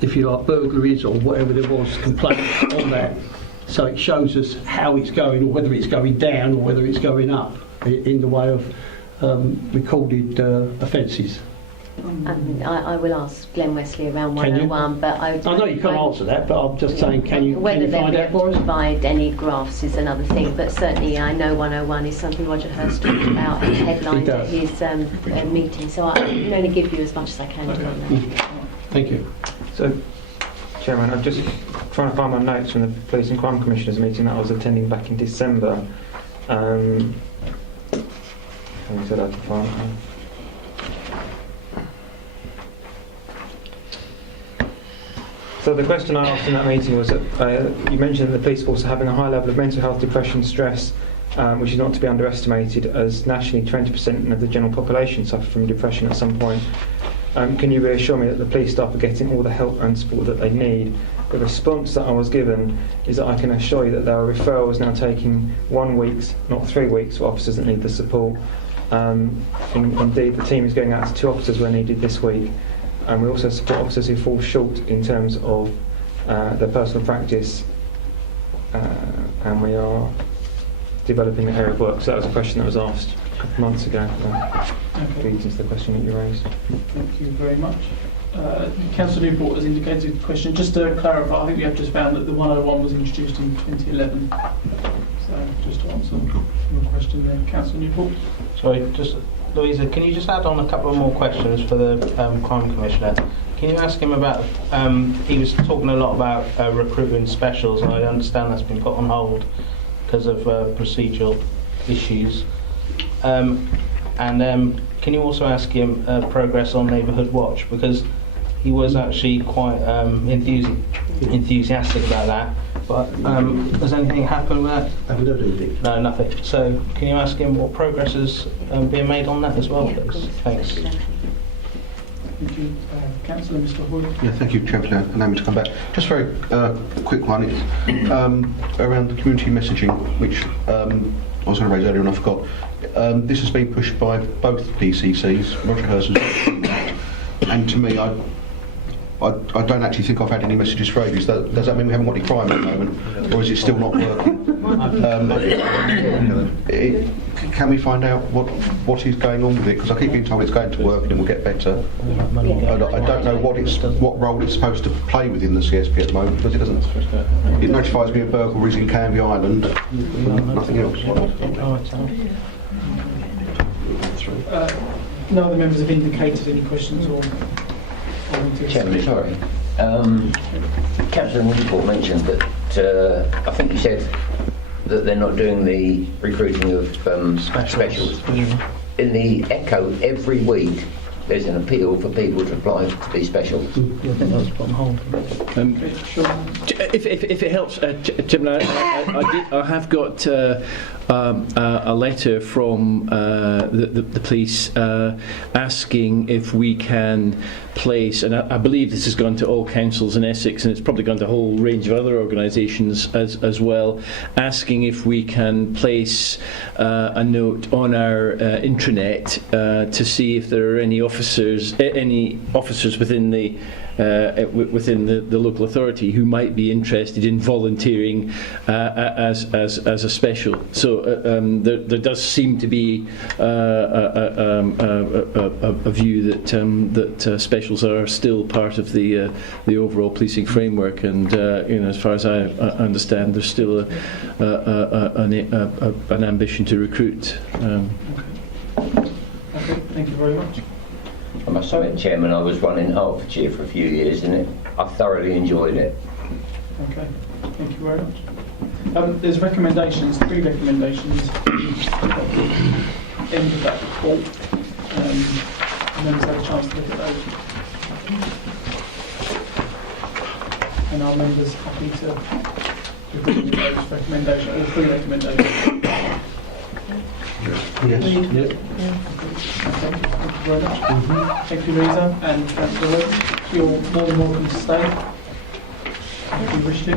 if you like, burglaries or whatever there was, complaints on that, so it shows us how it's going, or whether it's going down or whether it's going up in the way of recorded offences. I will ask Glen Wesley around 101, but I know you can't answer that, but I'm just saying, can you whether find they'll out for us? provide any graphs is another thing, but certainly I know 101 is something Roger Hurst talked about and headlined at his meeting, so I can only give you as much as I can on that. Thank you. So, Chairman, I'm just trying to find my notes from the Police and Crime Commissioners meeting that I was attending back in December. I said I had to find them. So the question I asked in that meeting was that you mentioned that the police force are having a high level of mental health, depression, stress, which is not to be underestimated, as nationally 20% of the general population suffer from depression at some point. Can you reassure me that the police staff are getting all the help and support that they need? The response that I was given is that I can assure you that there are referrals now taking 1 week, not 3 weeks, for officers that need the support. Indeed, the team is going out to 2 officers where needed this week. And we also support officers who fall short in terms of their personal practice, and we are developing the area of work. So that was a question that was asked a couple of months ago. Feeds into the question that you raised. Thank you very much. Councillor Newport has indicated a question. Just to clarify, I think we have just found that the 101 was introduced in 2011. So just to answer your question there, Councillor Newport. Sorry, just Louisa, can you just add on a couple of more questions for the Crime Commissioner? Can you ask him about, he was talking a lot about recruiting specials, and I understand that's been put on hold because of procedural issues. Can you also ask him progress on Neighbourhood Watch, because he was actually quite enthusiastic about that, but has anything happened with that? I haven't heard anything. No, nothing. So can you ask him what progress is being made on that as well, please? Thanks. Thank you. Councillor Mr. Hoyle. Yeah, thank you, Chairman. Allow me to come back. Just very quick one. It's around the community messaging, which I was going to raise earlier and I forgot. This has been pushed by both PCCs, Roger Hurst and to me, I don't actually think I've had any messages for ages. Does that mean we haven't got any crime at the moment, or is it still not working? Can we find out what is going on with it? Because I keep being told it's going to work and it will get better. I don't know what role it's supposed to play within the CSP at the moment, because it doesn't. It notifies me of burglaries in Canvey Island, nothing else. No other members have indicated any questions or Chairman, sorry. Councillor Newport mentioned that I think you said that they're not doing the recruiting of specials. In the Echo, every week there's an appeal for people to apply to be special. If it helps, Tim, I have got a letter from the police asking if we can place, and I believe this has gone to all councils in Essex, and it's probably gone to a whole range of other organisations as well, asking if we can place a note on our intranet to see if there are any officers within the local authority who might be interested in volunteering as a special. So there does seem to be a view that specials are still part of the overall policing framework, and as far as I understand, there's still an ambition to recruit. Okay, thank you very much. I must admit, Chairman, I was running Hertfordshire for a few years and I thoroughly enjoyed it. Okay, thank you very much. There's recommendations, 3 recommendations at the end of that report. And members have a chance to look at those. And are members happy to agree with those recommendations, all 3 recommendations? Yes. Okay, thank you very much. Thank you, Lisa, and thank you, Luke. You're more than welcome to stay if you wish to.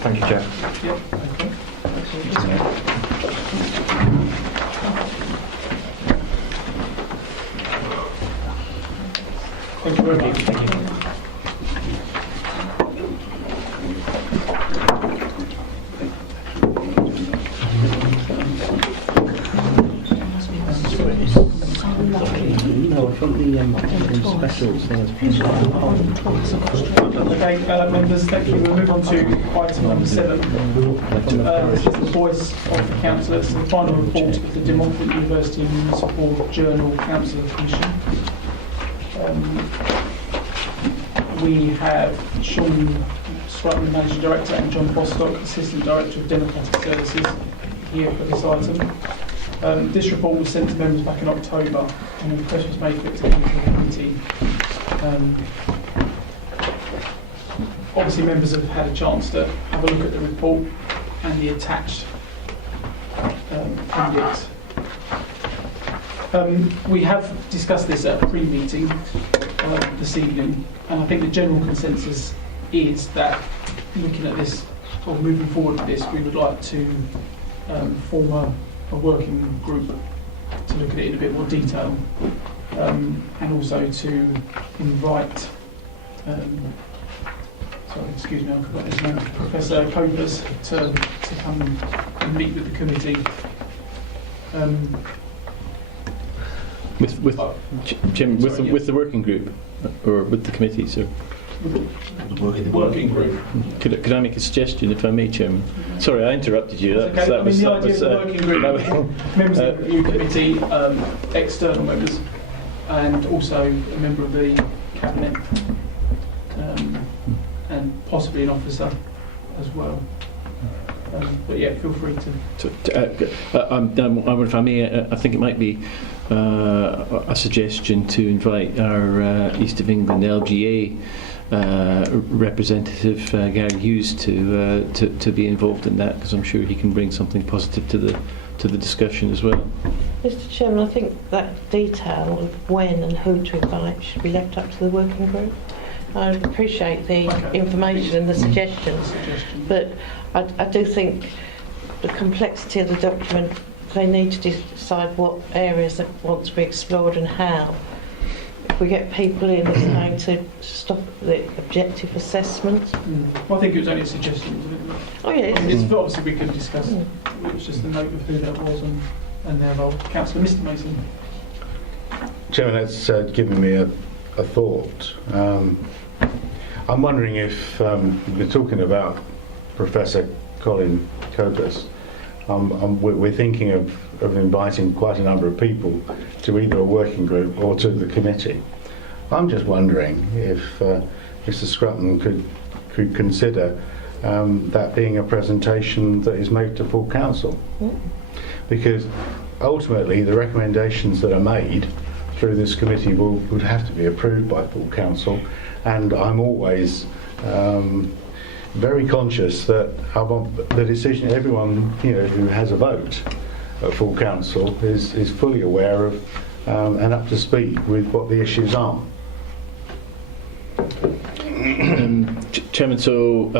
Thank you, Chair. Yep, okay. Thank you very much. Thank you. No, I thought the special thing Okay, members, thank you. We'll move on to item number 7. This is the voice of the councillors. The final report of the De Montfort University Municipal Journal Councillor Commission. We have Sean Scrutton, Managing Director, and John Bostock, Assistant Director of Democratic Services, here for this item. This report was sent to members back in October, and a request was made for it to come to the committee. Obviously, members have had a chance to have a look at the report and the attached appendix. We have discussed this at a pre-meeting this evening, and I think the general consensus is that looking at this, or moving forward with this, we would like to form a working group to look at it in a bit more detail, and also to invite, excuse me, I forgot his name, Professor Copus to come and meet with the committee. With the working group, or with the committee, sir? Working group. Could I make a suggestion, if I may, Chairman? Sorry, I interrupted you. The idea of the working group, members of the review committee, external members, and also a member of the cabinet, and possibly an officer as well. But yeah, feel free to. If I may, I think it might be a suggestion to invite our East of England LGA representative Gary Hughes to be involved in that, because I'm sure he can bring something positive to the discussion as well. Mr. Chairman, I think that detail of when and who to invite should be left up to the working group. I appreciate the information and the suggestions, but I do think the complexity of the document, they need to decide what areas that want to be explored and how. If we get people in, it's going to stop the objective assessment. Well, I think it was only a suggestion, wasn't it? Oh, yeah. It's obviously we can discuss. It was just a note of who that was and their role. Councillor Mr. Mason. Chairman, that's given me a thought. I'm wondering if we're talking about Professor Colin Copus. We're thinking of inviting quite a number of people to either a working group or to the committee. I'm just wondering if Mr. Scrutton could consider that being a presentation that is made to full council. Because ultimately the recommendations that are made through this committee would have to be approved by full council, and I'm always very conscious that the decision, everyone who has a vote at full council is fully aware of and up to speed with what the issues are. Chairman, so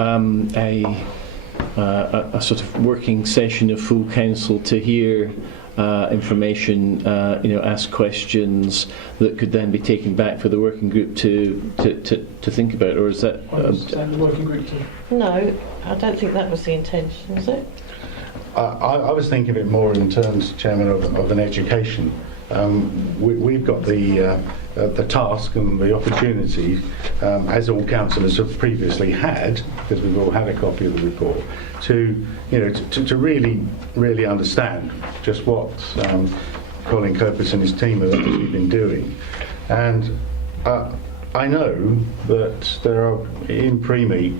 a sort of working session of full council to hear information, ask questions that could then be taken back for the working group to think about, or is that? The working group to. No, I don't think that was the intention, was it? I was thinking of it more in terms, Chairman, of an education. We've got the task and the opportunity, as all councillors have previously had, because we've all had a copy of the report, to really understand just what Colin Copus and his team have actually been doing. And I know that there are, in pre-meet,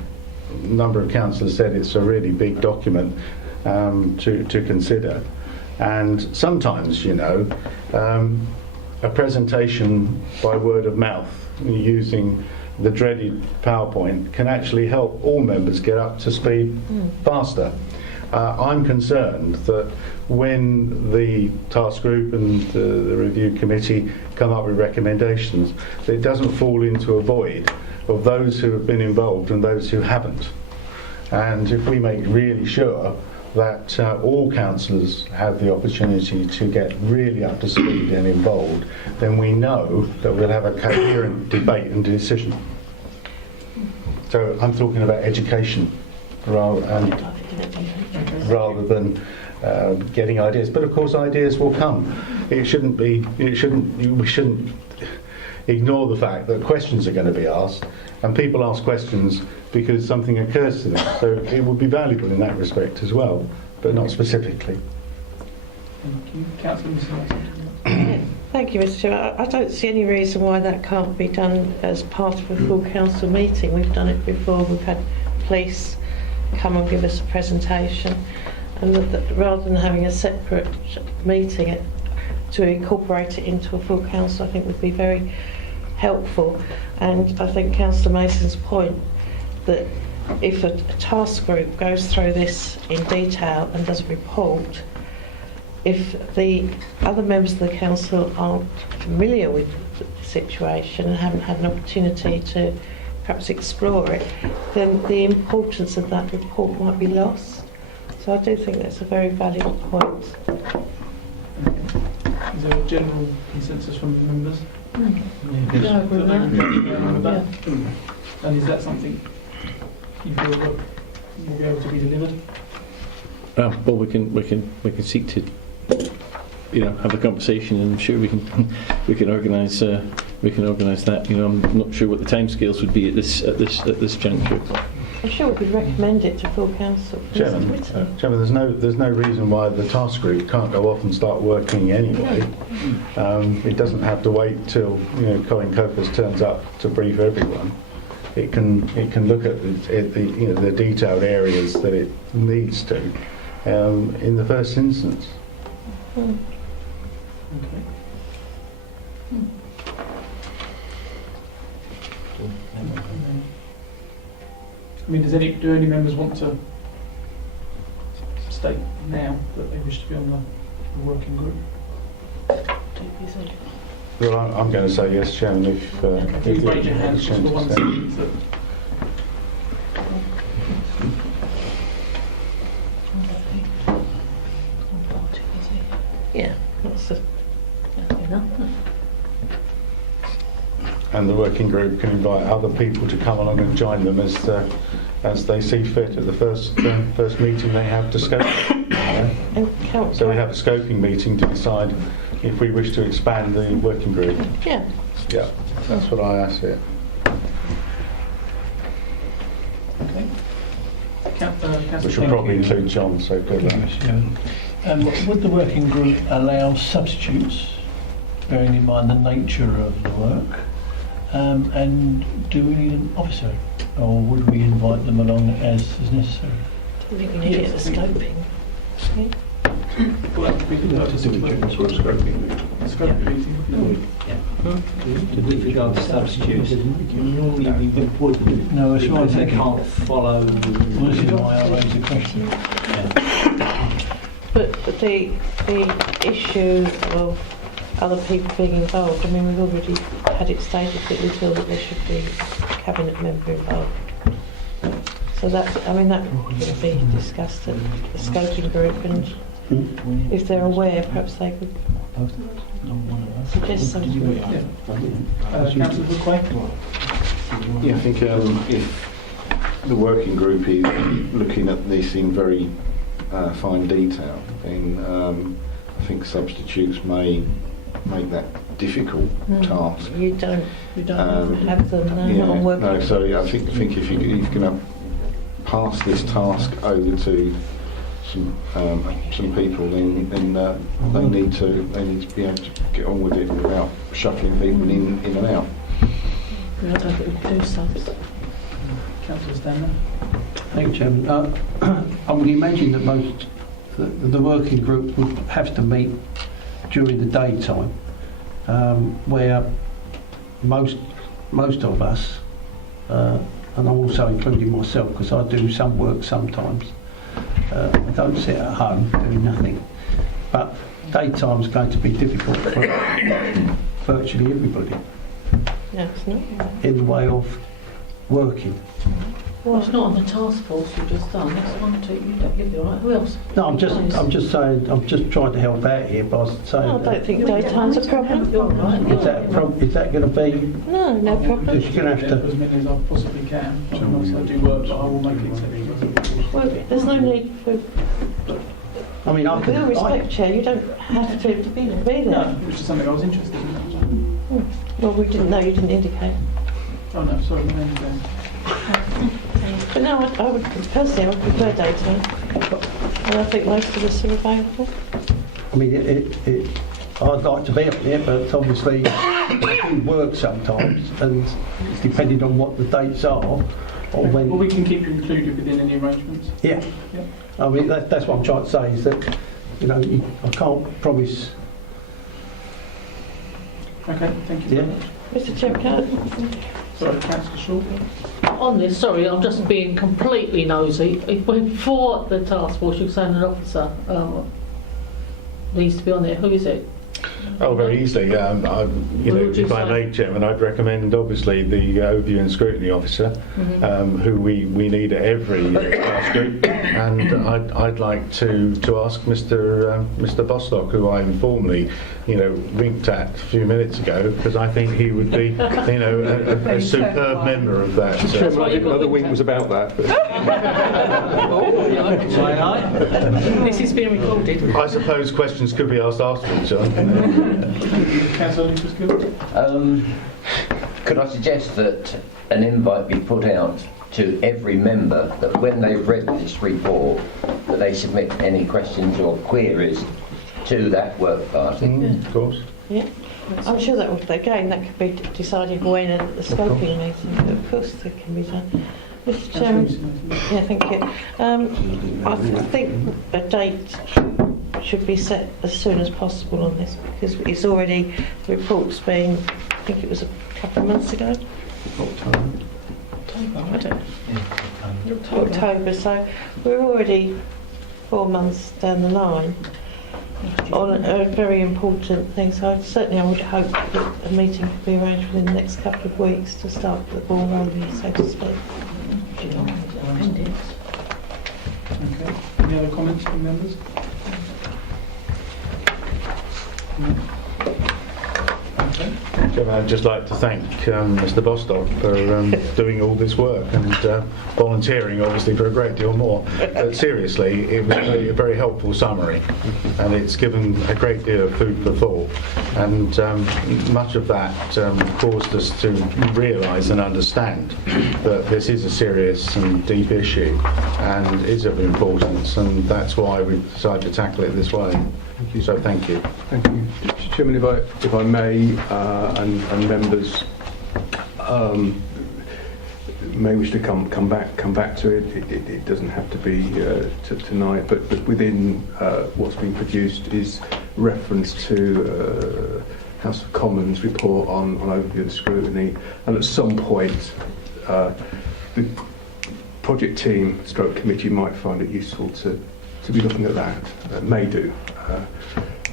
a number of councillors said it's a really big document to consider. And sometimes, you know, a presentation by word of mouth using the dreaded PowerPoint can actually help all members get up to speed faster. I'm concerned that when the task group and the review committee come up with recommendations, that it doesn't fall into a void of those who have been involved and those who haven't. And if we make really sure that all councillors have the opportunity to get really up to speed and involved, then we know that we'll have a coherent debate and decision. So I'm talking about education rather than getting ideas. But of course, ideas will come. We shouldn't ignore the fact that questions are going to be asked, and people ask questions because something occurs to them. So it would be valuable in that respect as well, but not specifically. Thank you. Councillor Mr. Thank you, Mr. Chair. I don't see any reason why that can't be done as part of a full council meeting. We've done it before. We've had police come and give us a presentation, and rather than having a separate meeting, to incorporate it into a full council, I think would be very helpful. And I think Councillor Mason's point that if a task group goes through this in detail and does a report, if the other members of the council aren't familiar with the situation and haven't had an opportunity to perhaps explore it, then the importance of that report might be lost. So I do think that's a very valid point. Is there a general consensus from the members? Yeah, I agree with that. And is that something you feel that will be able to be delivered? Well, we can seek to, have a conversation, and I'm sure we can organise that. I'm not sure what the timescales would be at this juncture. I'm sure we could recommend it to full council. Chairman, there's no reason why the task group can't go off and start working anyway. It doesn't have to wait till Colin Copus turns up to brief everyone. It can look at the detailed areas that it needs to in the first instance. Okay. I mean, do any members want to state now that they wish to be on the working group? Well, I'm going to say yes, Chairman. If you raise your hand, just the one sentence that. Yeah, that's enough. And the working group can invite other people to come along and join them as they see fit at the first meeting they have to scope. So we have a scoping meeting to decide if we wish to expand the working group. Yeah. Yeah, that's what I asked here. Okay. Which will probably include John, so good luck. Would the working group allow substitutes, bearing in mind the nature of the work? And do we need an officer, or would we invite them along as is necessary? I think we need it as scoping. Well, that would be the purpose of the scoping meeting. With regard to substitutes, normally we would. No, that's right. They can't follow. Well, this is why I raised the question. But the issue of other people being involved, I mean, we've already had it stated that we feel that there should be a cabinet member involved. So that will be discussed at the scoping group, and if they're aware, perhaps they could suggest something. Councillor Woodquay? Yeah, I think if the working group is looking at this in very fine detail, then I think substitutes may make that difficult task. You don't have them now on working. No, so I think if you're going to pass this task over to some people, then they need to be able to get on with it without shuffling people in and out. I don't think we can do subs. Councillor Stanley. Thank you, Chairman. I would imagine that most the working group would have to meet during the daytime, where most of us, and I'm also including myself because I do some work sometimes. I don't sit at home doing nothing, but daytime's going to be difficult for virtually everybody No, it's not. in the way of working. Well, it's not on the task force you've just done. That's one, two, you don't give it right. Who else? No, I'm just saying, I'm just trying to help out here by saying. I don't think daytime's a problem. You're right. Is that is that going to be? No, no problem. Because you're going to have As to. many as I possibly can. I do work, but I will make exceptions. Well, there's no need for. I mean, With all respect, Chair, you don't have to be there. No, which is something I was interested in. Well, we didn't know, you didn't indicate. Oh no, sorry, my name's Ben. But no, I would personally, I would prefer daytime. And I think most of us are available. I mean, I'd like to be up there, but obviously I do work sometimes, and depending on what the dates are, or when. Well, we can keep you included within any arrangements. Yeah. Yep. I mean, that's what I'm trying to say, is that, you know, I can't promise. Okay, thank you very much. Mr. Chairman, Sorry, Councillor Shaw. On this, sorry, I'm just being completely nosy. Before the task force, you're saying an officer needs to be on there. Who is it? Oh, very easily. If I may, Chairman, I'd recommend obviously the overview and scrutiny officer, who we need at every task group, and I'd like to ask Mr. Bostock, who I informally, winked at a few minutes ago, because I think he would be, a superb member of that. Chairman, I didn't know the wink was about that. This is being recorded. I suppose questions could be asked afterwards, John. Councillor Lucas-Gill. Could I suggest that an invite be put out to every member that when they've read this report, that they submit any questions or queries to that work party? Of course. Yeah, I'm sure that would, again, that could be decided when at the scoping meeting, but of course that can be done. Mr. Chairman, yeah, thank you. I think a date should be set as soon as possible on this, because it's already, the report's been, I think it was a couple of months ago. October, so we're already 4 months down the line on a very important thing. So I would hope that a meeting could be arranged within the next couple of weeks to start the ball rolling, so to speak. Okay. Any other comments from members? Okay. Chairman, I'd just like to thank Mr. Bostock for doing all this work and volunteering, obviously, for a great deal more. But seriously, it was a very helpful summary, and it's given a great deal of food for thought. And much of that caused us to realise and understand that this is a serious and deep issue and is of importance, and that's why we decided to tackle it this way. So thank you. Thank you. Chairman, if I may, and members may wish to come back to it. It doesn't have to be tonight, but within what's been produced is reference to House of Commons report on overview and scrutiny, and at some point the project team stroke committee might find it useful to be looking at that. May do.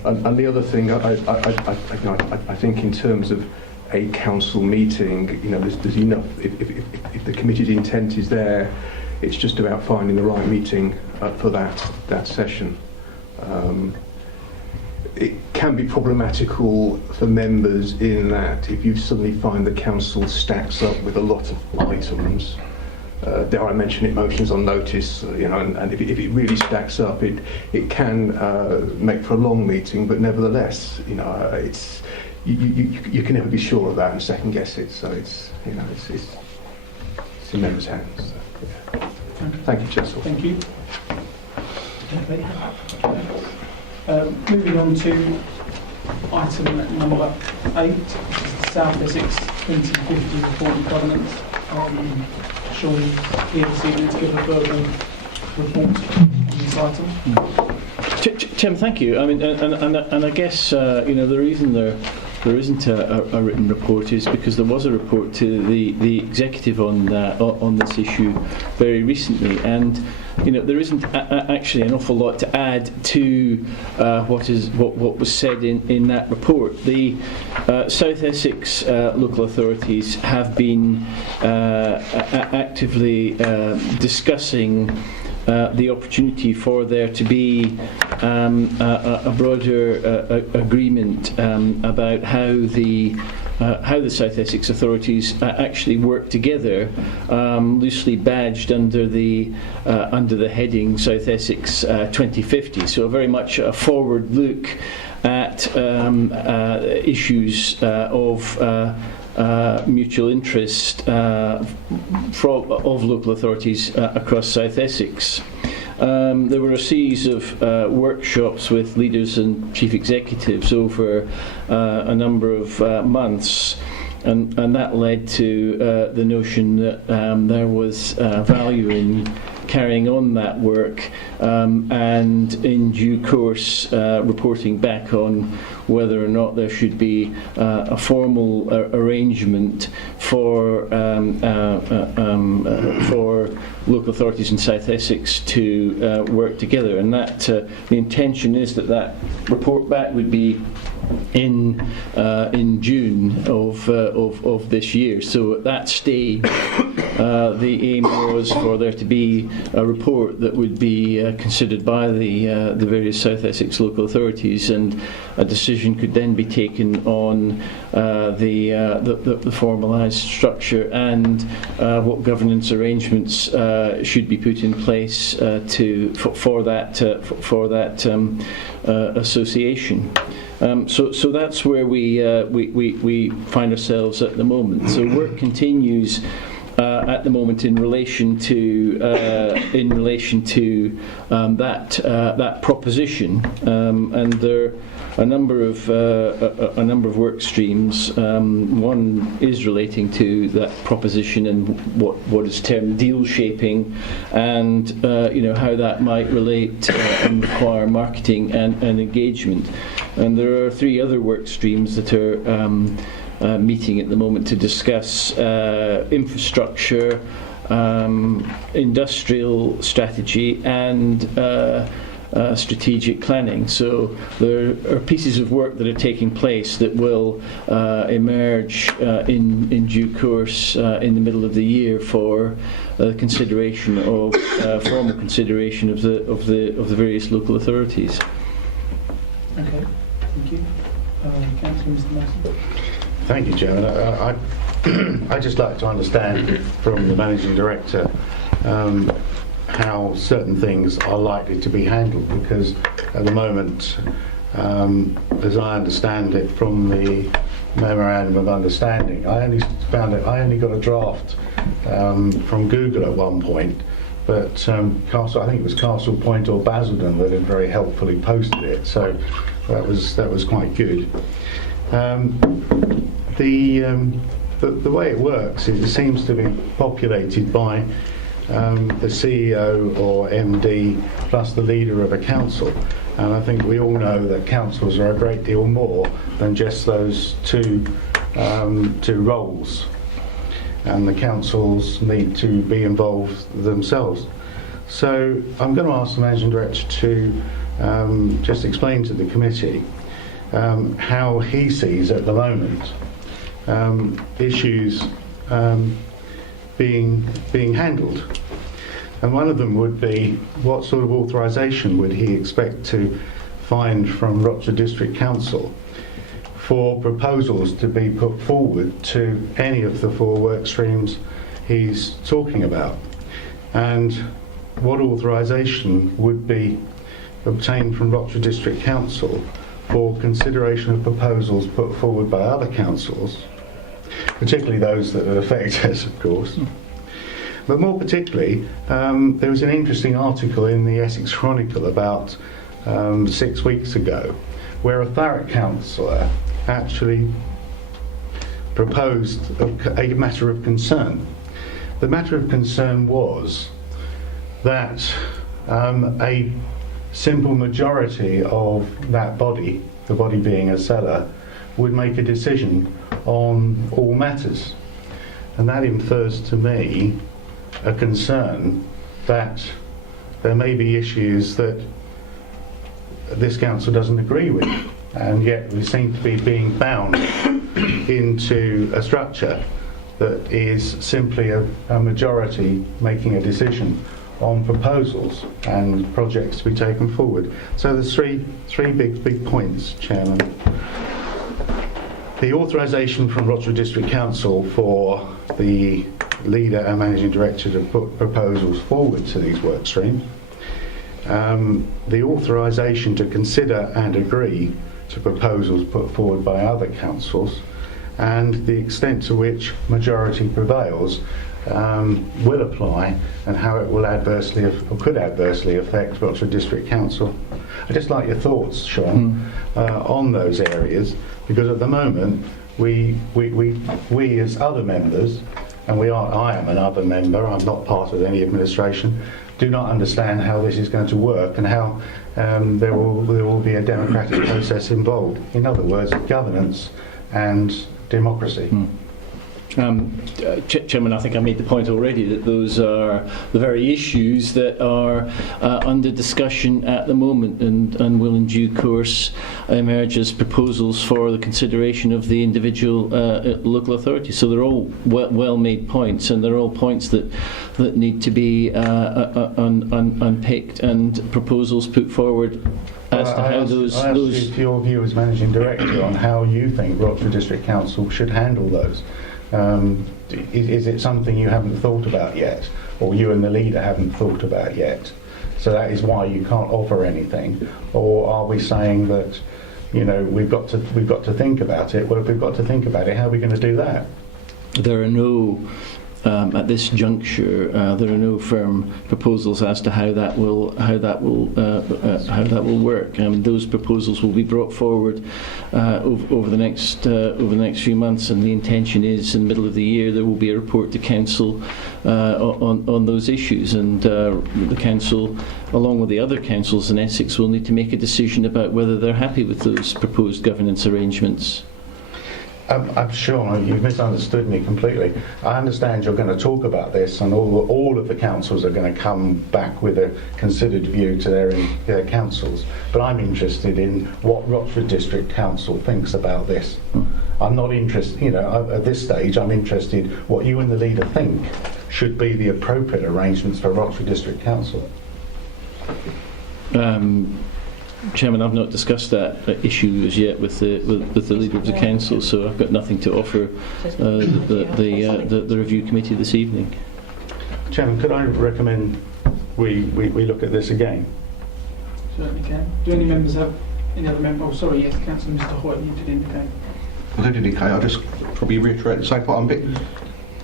And the other thing, I think in terms of a council meeting, there's enough. If the committee's intent is there, it's just about finding the right meeting for that session. It can be problematical for members in that if you suddenly find the council stacks up with a lot of items. Dare I mention it, motions on notice, and if it really stacks up, it can make for a long meeting, but nevertheless, it's you can never be sure of that and second guess it. So it's in members' hands. So, yeah. Thank you, Chancellor. Thank you. Debbie. Moving on to item number 8, South Essex 2050 report and governance. Sean here this evening to give a verbal report on this item. Tim, thank you. I mean, and I guess the reason there isn't a written report is because there was a report to the executive on this issue very recently, and there isn't actually an awful lot to add to what was said in that report. The South Essex local authorities have been actively discussing the opportunity for there to be a broader agreement about how the South Essex authorities actually work together, loosely badged under the heading South Essex 2050. So very much a forward look at issues of mutual interest of local authorities across South Essex. There were a series of workshops with leaders and chief executives over a number of months, and that led to the notion that there was value in carrying on that work and in due course reporting back on whether or not there should be a formal arrangement for local authorities in South Essex to work together, and that the intention is that report back would be in June of this year. So at that stage, the aim was for there to be a report that would be considered by the various South Essex local authorities, and a decision could then be taken on the formalised structure and what governance arrangements should be put in place for that association. So that's where we find ourselves at the moment. So work continues at the moment in relation to that proposition, and there are a number of work streams. One is relating to that proposition and what is termed deal shaping, and how that might relate and require marketing and engagement. And there are 3 other work streams that are meeting at the moment to discuss infrastructure, industrial strategy, and strategic planning. So there are pieces of work that are taking place that will emerge in due course in the middle of the year for consideration of formal consideration of the various local authorities. Okay, thank you. Councillor Mr. Mason. Thank you, Chairman. I'd just like to understand from the Managing Director how certain things are likely to be handled, because at the moment, as I understand it from the Memorandum of Understanding, I only got a draft from Google at one point, but I think it was Castle Point or Basildon that had very helpfully posted it, so that was quite good. The way it works is it seems to be populated by the CEO or MD plus the leader of a council, and I think we all know that councils are a great deal more than just those two roles, and the councils need to be involved themselves. So I'm going to ask the Managing Director to just explain to the committee how he sees at the moment issues being handled. And one of them would be, what sort of authorisation would he expect to find from Rochester District Council for proposals to be put forward to any of the 4 work streams he's talking about? And what authorisation would be obtained from Rochester District Council for consideration of proposals put forward by other councils, particularly those that would affect us, of course. But more particularly, there was an interesting article in the Essex Chronicle about 6 weeks ago, where a Thurrock councillor actually proposed a matter of concern. The matter of concern was that a simple majority of that body, the body being a seller, would make a decision on all matters. And that infers to me a concern that there may be issues that this council doesn't agree with, and yet we seem to be being bound into a structure that is simply a majority making a decision on proposals and projects to be taken forward. So there's three big points, Chairman. The authorisation from Rochford District Council for the leader and managing director to put proposals forward to these work streams. The authorisation to consider and agree to proposals put forward by other councils, and the extent to which majority prevails will apply, and how it will adversely or could adversely affect Rochford District Council. I'd just like your thoughts, Sean, on those areas, because at the moment we as other members, and I am another member, I'm not part of any administration, do not understand how this is going to work and how there will be a democratic process involved. In other words, governance and democracy. Chairman, I think I made the point already that those are the very issues that are under discussion at the moment, and will in due course emerge as proposals for the consideration of the individual local authorities. So they're all well-made points, and they're all points that need to be unpicked and proposals put forward as to how those... I asked you your view as Managing Director on how you think Rochford District Council should handle those. Is it something you haven't thought about yet, or you and the leader haven't thought about yet? So that is why you can't offer anything, or are we saying that, we've got to think about it? Well, if we've got to think about it, how are we going to do that? There are no, at this juncture, there are no firm proposals as to how that will work. Those proposals will be brought forward over the next few months, and the intention is in the middle of the year there will be a report to council on those issues, and the council, along with the other councils in Essex, will need to make a decision about whether they're happy with those proposed governance arrangements. I'm sure you've misunderstood me completely. I understand you're going to talk about this, and all of the councils are going to come back with a considered view to their councils. But I'm interested in what Rochford District Council thinks about this. I'm not interested, at this stage, I'm interested what you and the leader think should be the appropriate arrangements for Rochford District Council. Chairman, I've not discussed that issue as yet with the leader of the council, so I've got nothing to offer the review committee this evening. Chairman, could I recommend we look at this again? Certainly can. Do any members have any other member? Oh, sorry, yes, Councillor Mr. Hoyt, you did indicate. I did indicate. I'll just probably reiterate the same point. I'm a bit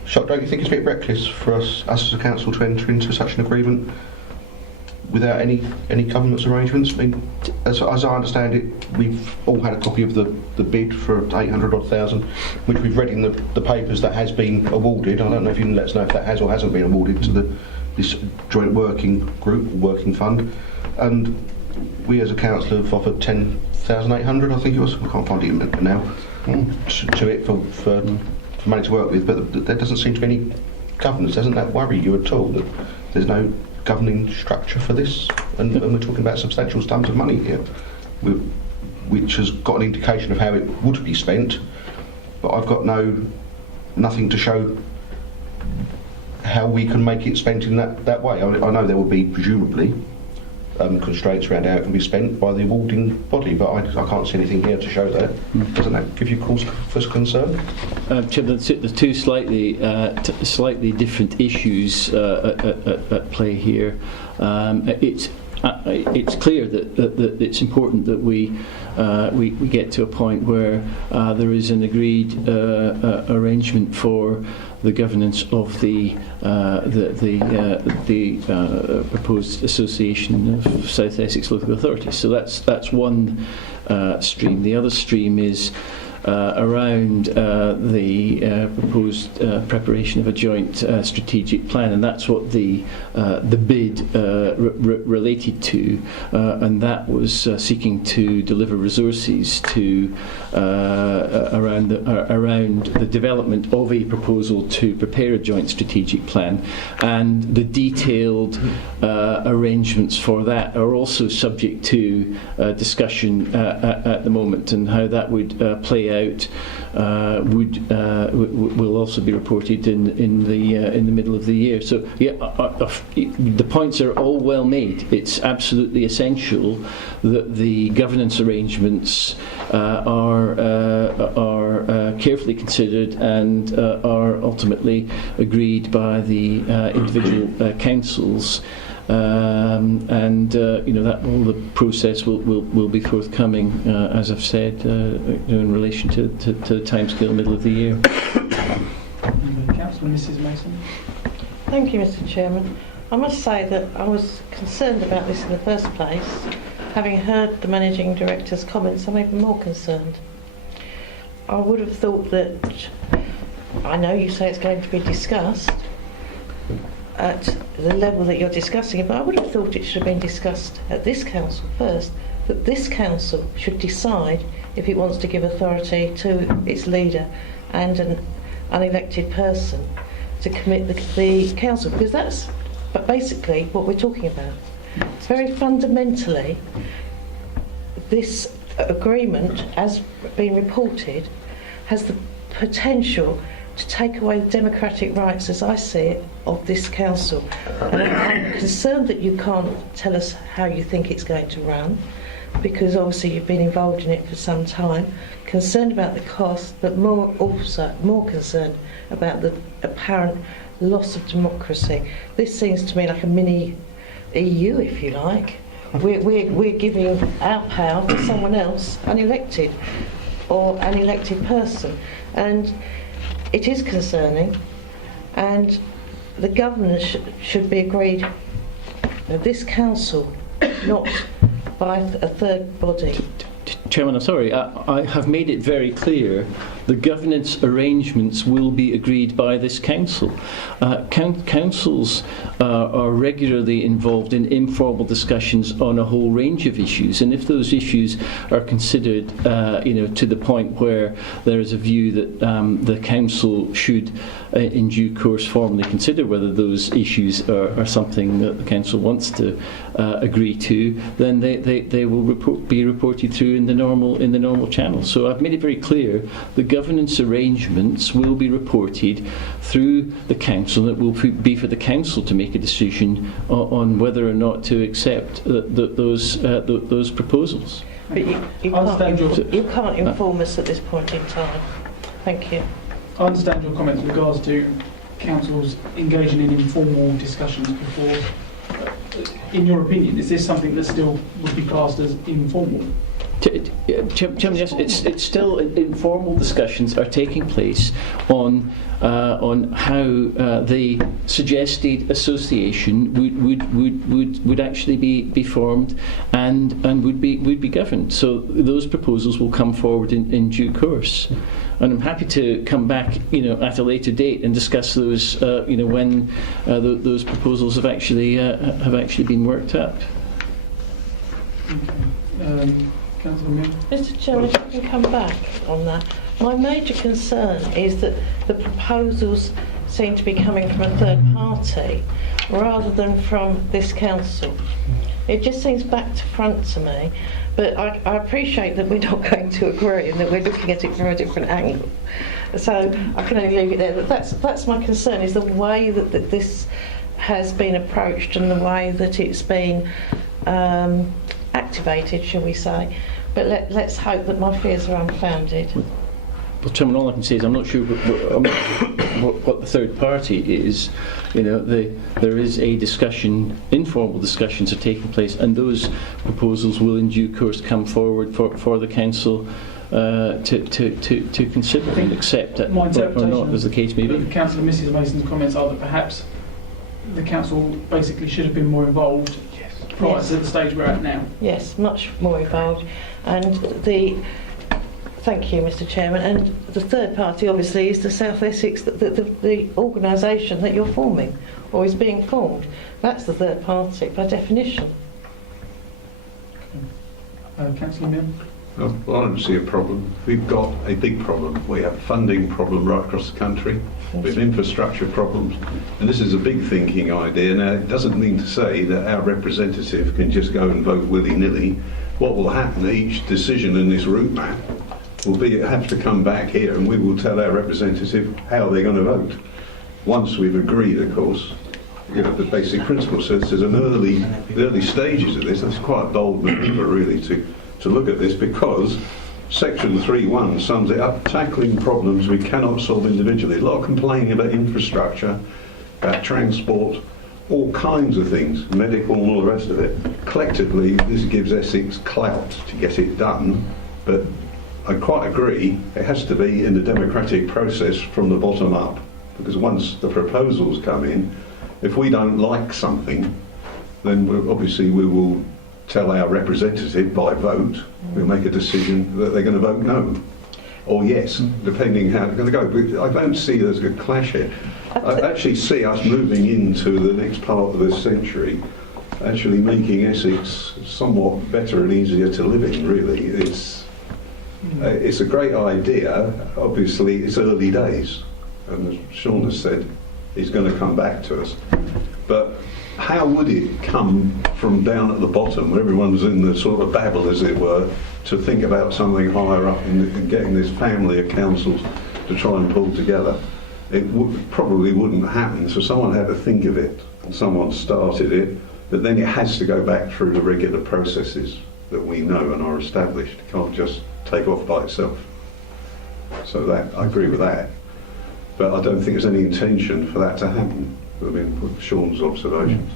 shocked. Don't you think it's a bit reckless for us as a council to enter into such an agreement without any governance arrangements? I mean, as I understand it, we've all had a copy of the bid for 800,000, which we've read in the papers that has been awarded. I don't know if you can let us know if that has or hasn't been awarded to this joint working group, working fund. And we as a council have offered 10,800, I think it was. I can't find it now. To it for money to work with, but there doesn't seem to be any governance. Doesn't that worry you at all that there's no governing structure for this, and we're talking about substantial sums of money here, which has got an indication of how it would be spent, but I've got nothing to show how we can make it spent in that way. I know there will be presumably constraints around how it can be spent by the awarding body, but I can't see anything here to show that. Doesn't that give you cause for concern? There's two slightly different issues at play here. it's clear that it's important that we get to a point where there is an agreed arrangement for the governance of the proposed association of South Essex local authorities. So that's one stream. The other stream is around the proposed preparation of a joint strategic plan, and that's what the bid related to, and that was seeking to deliver resources to around the development of a proposal to prepare a joint strategic plan, and the detailed arrangements for that are also subject to discussion at the moment, and how that would play out will also be reported in the middle of the year. So the points are all well made. It's absolutely essential that the governance arrangements are carefully considered and are ultimately agreed by the individual councils. That all the process will be forthcoming, as I've said, in relation to the timescale middle of the year. Councillor Mrs. Mason. Thank you, Mr. Chairman. I must say that I was concerned about this in the first place. Having heard the Managing Director's comments, I'm even more concerned. I would have thought that, I know you say it's going to be discussed at the level that you're discussing it, but I would have thought it should have been discussed at this council first, that this council should decide if it wants to give authority to its leader and an unelected person to commit the council, because that's basically what we're talking about. Very fundamentally, this agreement, as being reported, has the potential to take away the democratic rights, as I see it, of this council. And I'm concerned that you can't tell us how you think it's going to run, because obviously you've been involved in it for some time. Concerned about the cost, but more concerned about the apparent loss of democracy. This seems to me like a mini EU, if you like. We're giving our power to someone else, unelected, or an elected person. And it is concerning, and the governance should be agreed at this council, not by a third body. Chairman, I'm sorry, I have made it very clear the governance arrangements will be agreed by this council. Councils are regularly involved in informal discussions on a whole range of issues, and if those issues are considered to the point where there is a view that the council should in due course formally consider whether those issues are something that the council wants to agree to, then they will be reported through in the normal channel. So I've made it very clear the governance arrangements will be reported through the council. It will be for the council to make a decision on whether or not to accept those proposals. But you can't inform us at this point in time. Thank you. I understand your comments with regards to councils engaging in informal discussions before. In your opinion, is this something that still would be classed as informal? Chairman, yes, it's still informal discussions are taking place on how the suggested association would actually be formed and would be governed. So those proposals will come forward in due course, and I'm happy to come back at a later date and discuss those when those proposals have actually been worked up. Mr. Chairman, if I can come back on that. My major concern is that the proposals seem to be coming from a third party rather than from this council. It just seems back to front to me, but I appreciate that we're not going to agree and that we're looking at it from a different angle. So I can only leave it there. But that's my concern, is the way that this has been approached and the way that it's been activated, shall we say. But let's hope that my fears are unfounded. Well, Chairman, all I can say is I'm not sure what the third party is. You know, there is a discussion, informal discussions are taking place, and those proposals will in due course come forward for the council to consider and accept it, My or interpretation not, as the case may be. of Councillor Mrs Mason's comments are that perhaps the council basically should have been more involved prior to the stage we're at now. Yes, much more involved. And thank you, Mr Chairman. And the third party, obviously, is the South Essex, the organisation that you're forming, or is being formed. That's the third party, by definition. Councillor Mill? Well, I don't see a problem. We've got a big problem. We have a funding problem right across the country. We have infrastructure problems. And this is a big thinking idea. Now, it doesn't mean to say that our representative can just go and vote willy-nilly. What will happen, each decision in this route map will be have to come back here, and we will tell our representative how they're going to vote. Once we've agreed, of course, you know, the basic principles. So there's an early stages of this. It's quite a bold manoeuvre, really, to look at this, because Section 3.1 sums it up: tackling problems we cannot solve individually. A lot of complaining about infrastructure, about transport, all kinds of things, medical and all the rest of it. Collectively, this gives Essex clout to get it done, but I quite agree it has to be in the democratic process from the bottom up, because once the proposals come in, if we don't like something, then obviously we will tell our representative by vote, we'll make a decision that they're going to vote no or yes, depending how they're going to go. But I don't see there's a clash here. I actually see us moving into the next part of this century, actually making Essex somewhat better and easier to live in, really. It's a great idea. Obviously, it's early days, and as Sean has said, he's going to come back to us. But how would it come from down at the bottom, where everyone's in the sort of babble, as it were, to think about something higher up and getting this family of councils to try and pull together? It probably wouldn't happen. So someone had to think of it, and someone started it, but then it has to go back through the regular processes that we know and are established. It can't just take off by itself. So that, I agree with that. But I don't think there's any intention for that to happen. I mean, Sean's observations.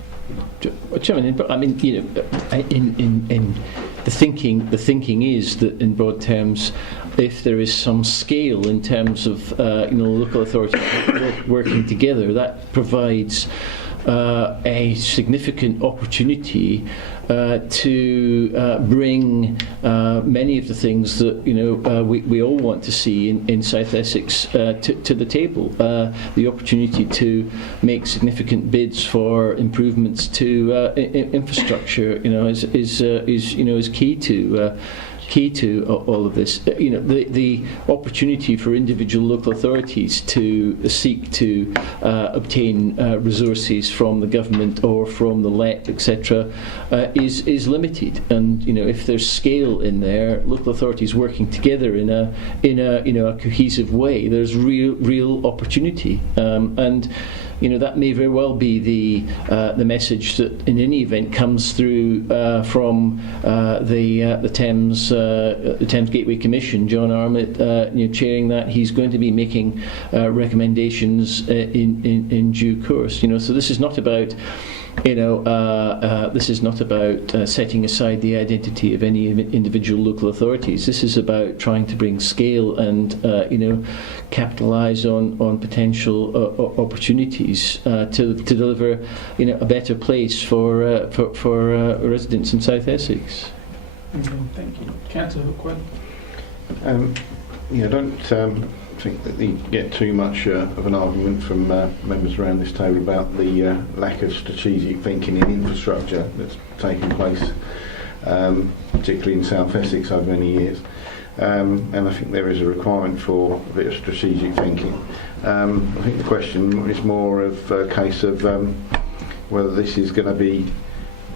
Chairman, but I mean, you know, in the thinking is that in broad terms, if there is some scale in terms of local authorities working together, that provides a significant opportunity to bring many of the things that we all want to see in South Essex to the table. The opportunity to make significant bids for improvements to infrastructure, is key to all of this. The opportunity for individual local authorities to seek to obtain resources from the government or from the LEP, etc., is limited. And if there's scale in there, local authorities working together in a cohesive way, there's real opportunity. And that may very well be the message that, in any event, comes through from the Thames Gateway Commission. John Armitt, chairing that, he's going to be making recommendations in due course. So this is not about. This is not about setting aside the identity of any individual local authorities. This is about trying to bring scale and, capitalise on potential opportunities to deliver, a better place for residents in South Essex. Thank you. Councillor Quinn. I don't think that you get too much of an argument from members around this table about the lack of strategic thinking in infrastructure that's taken place, particularly in South Essex over many years. And I think there is a requirement for a bit of strategic thinking. I think the question is more of a case of whether this is going to be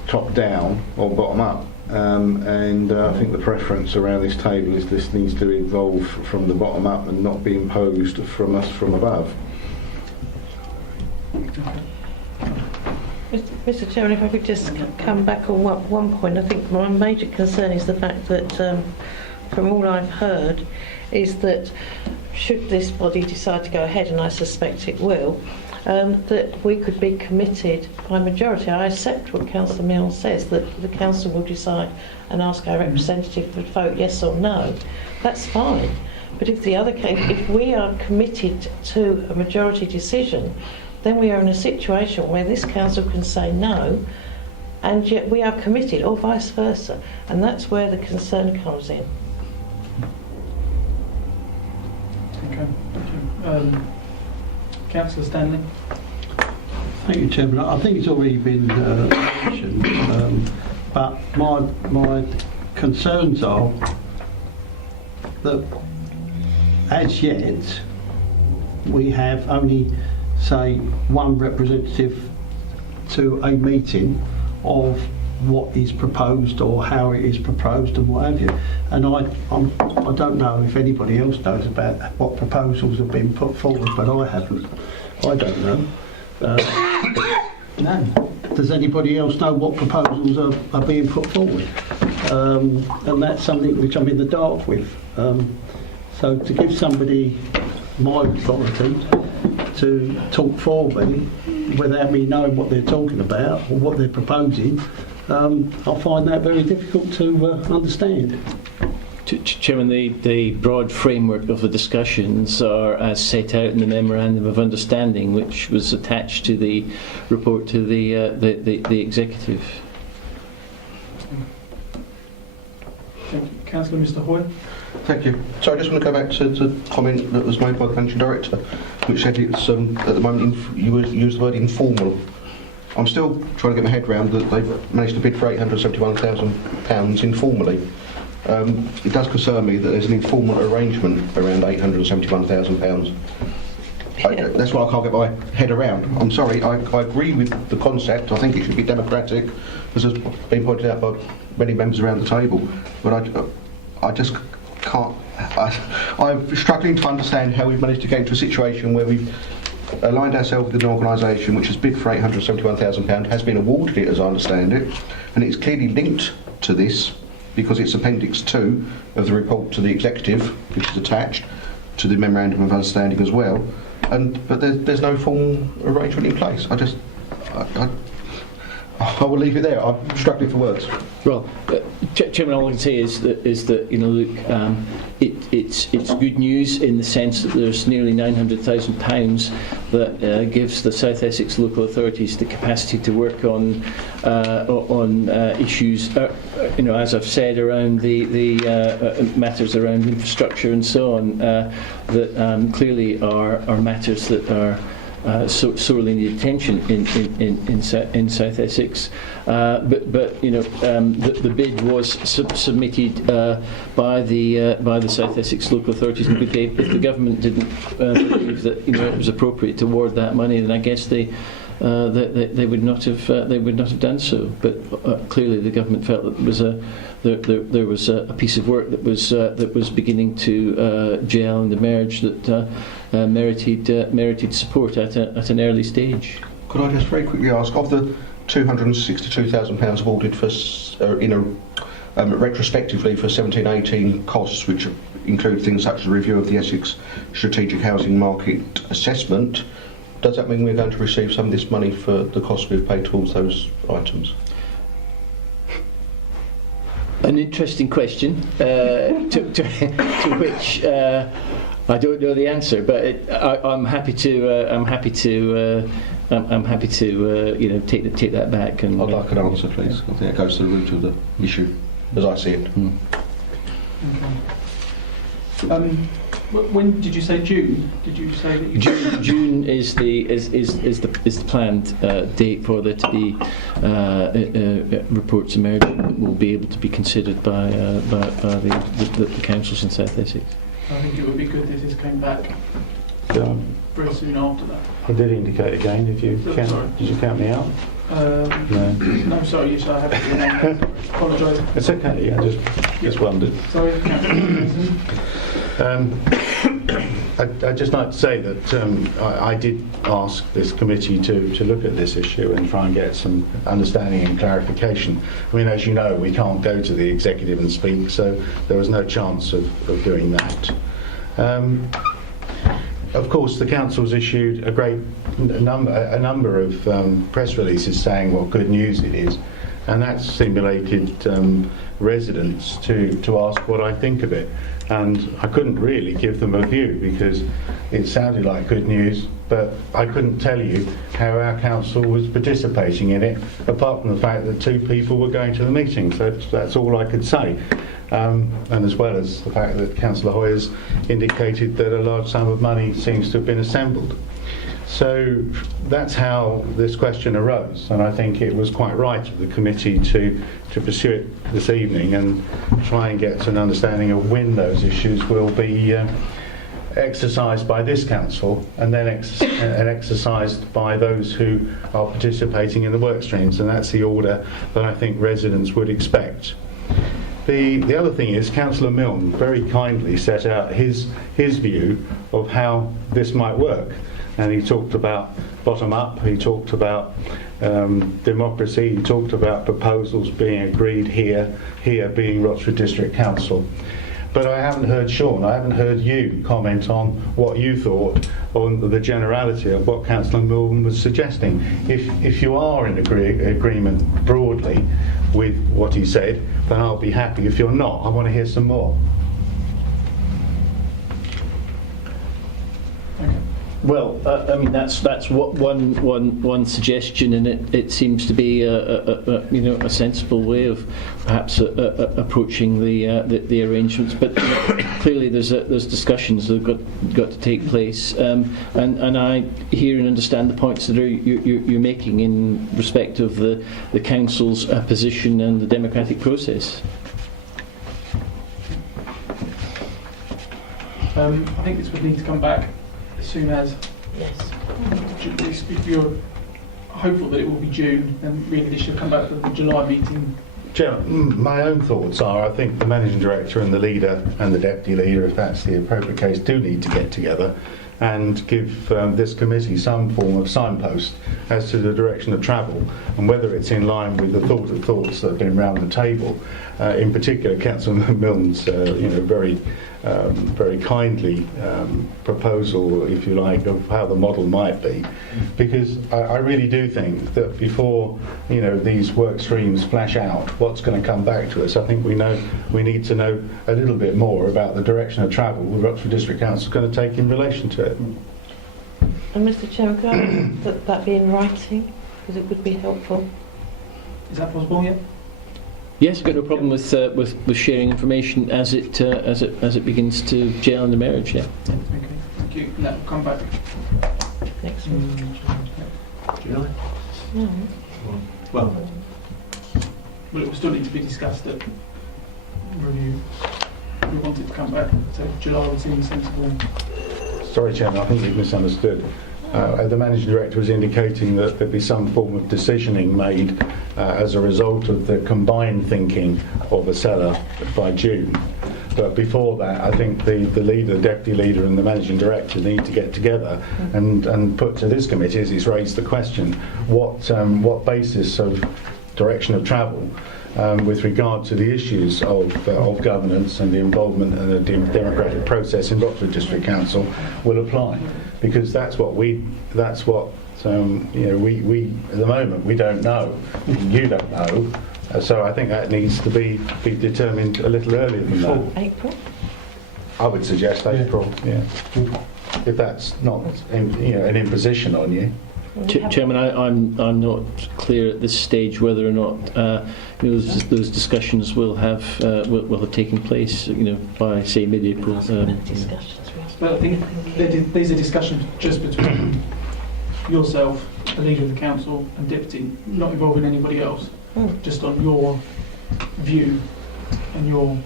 top down or bottom up. And I think the preference around this table is this needs to evolve from the bottom up and not be imposed from us from above. Mr Chairman, if I could just come back on one point. I think my major concern is the fact that from all I've heard is that should this body decide to go ahead, and I suspect it will, that we could be committed by majority. I accept what Councillor Mills says, that the council will decide and ask our representative to vote yes or no. That's fine. But if the other case, if we are committed to a majority decision, then we are in a situation where this council can say no, and yet we are committed, or vice versa. And that's where the concern comes in. Okay, thank you. Councillor Stanley. Thank you, Chairman. I think it's already been mentioned, but my concerns are that as yet we have only, say, one representative to a meeting of what is proposed or how it is proposed and what have you. And I don't know if anybody else knows about what proposals have been put forward, but I haven't. I don't know. No. Does anybody else know what proposals are being put forward? And that's something which I'm in the dark with. So to give somebody my authority to talk for me without me knowing what they're talking about or what they're proposing, I find that very difficult to understand. Chairman, the broad framework of the discussions are as set out in the Memorandum of Understanding, which was attached to the report to the Executive. Thank you. Councillor Mr Hoy. Thank you. So I just want to go back to the comment that was made by the Managing Director, which said it's at the moment you used the word informal. I'm still trying to get my head around that they've managed to bid for £871,000 informally. It does concern me that there's an informal arrangement around £871,000. That's what I can't get my head around. I'm sorry, I agree with the concept. I think it should be democratic, as has been pointed out by many members around the table. But I just can't. I'm struggling to understand how we've managed to get into a situation where we've aligned ourselves with an organisation which has bid for £871,000, has been awarded it as I understand it, and it's clearly linked to this because it's Appendix 2 of the report to the Executive, which is attached to the Memorandum of Understanding as well. But there's no formal arrangement in place. I will leave it there. I'm struggling for words. Well, Chairman, all I can say is that you know, look, it's good news in the sense that there's nearly £900,000 that gives the South Essex local authorities the capacity to work on issues, you know, as I've said, around the matters around infrastructure and so on, that clearly are matters that are sorely need attention in South Essex, but you know, the bid was submitted by the South Essex local authorities in good faith. If the government didn't believe that, you know, it was appropriate to award that money, then I guess they would not have done so. But clearly, the government felt that there was a piece of work that was beginning to gel and emerge that merited support at an early stage. Could I just very quickly ask, of the £262,000 awarded for retrospectively for 17-18 costs, which include things such as a review of the Essex Strategic Housing Market Assessment, does that mean we're going to receive some of this money for the costs we've paid towards those items? An interesting question, to which I don't know the answer, but I'm happy to you know, take that back. And I'd like an answer, please. I think it goes to the root of the issue, as I see it. Okay. When did you say June? Did you say that June is the planned date for there to be reports emerging that will be able to be considered by the councils in South Essex. I think it would be good if this came back very soon after that. I did indicate again. Did you count me out? No, sorry, yes, I haven't. Apologise. It's okay. Yeah, just wondered. Sorry. I'd just like to say that I did ask this committee to look at this issue and try and get some understanding and clarification. I mean, as you know, we can't go to the executive and speak, so there was no chance of doing that. of course, the council's issued a great number of press releases saying what good news it is, and that's stimulated residents to ask what I think of it. And I couldn't really give them a view because it sounded like good news, but I couldn't tell you how our council was participating in it, apart from the fact that 2 people were going to the meeting. So that's all I could say. And as well as the fact that Councillor Hoyer's indicated that a large sum of money seems to have been assembled. So that's how this question arose, and I think it was quite right of the committee to pursue it this evening and try and get to an understanding of when those issues will be exercised by this council and then exercised by those who are participating in the work streams, and that's the order that I think residents would expect. The other thing is, Councillor Milne very kindly set out his view of how this might work, and he talked about bottom up, he talked about democracy, he talked about proposals being agreed here being Rochford District Council. But I haven't heard Sean, I haven't heard you comment on what you thought on the generality of what Councillor Milne was suggesting. If you are in agreement broadly with what he said, then I'll be happy. If you're not, I want to hear some more. Well, I mean that's what one suggestion, and it seems to be a sensible way of perhaps approaching the arrangements. But clearly there's discussions that have got to take place, and I hear and understand the points that you're making in respect of the council's position and the democratic process. I think this would need to come back as soon as. Yes. If you're hopeful that it will be June, then really this should come back to the July meeting. Chairman, my own thoughts are, I think the managing director and the leader and the deputy leader, if that's the appropriate case, do need to get together and give this committee some form of signpost as to the direction of travel and whether it's in line with the thoughts that have been round the table. In particular, Councillor Milne's very kindly proposal, if you like, of how the model might be, because I really do think that before these work streams flash out what's going to come back to us, I think we need to know a little bit more about the direction of travel the Rochford District Council is going to take in relation to it. And Mr. Chairman, could I ask that be in writing, because it would be helpful? Is that possible yet? Yes, I've got no problem with sharing information as it begins to gel in the marriage. Yeah. Okay, thank you. That will come back next week. July. No. Well, it will still need to be discussed at review. We want it to come back, so July would seem sensible. Sorry, Chairman, I think you've misunderstood. The managing director was indicating that there'd be some form of decisioning made as a result of the combined thinking of a seller by June. But before that, I think the leader, the deputy leader and the managing director need to get together and put to this committee, as he's raised the question, what basis of direction of travel with regard to the issues of governance and the involvement in the democratic process in Rochford District Council will apply, because that's what we at the moment we don't know, you don't know, so I think that needs to be determined a little earlier than that. April? I would suggest April, yeah. If that's not an imposition on you. Chairman, I'm not clear at this stage whether or not those discussions will have taken place. By say mid-April. But I think these are discussions just between yourself, the leader of the council, and deputy, not involving anybody else. Just on your view and your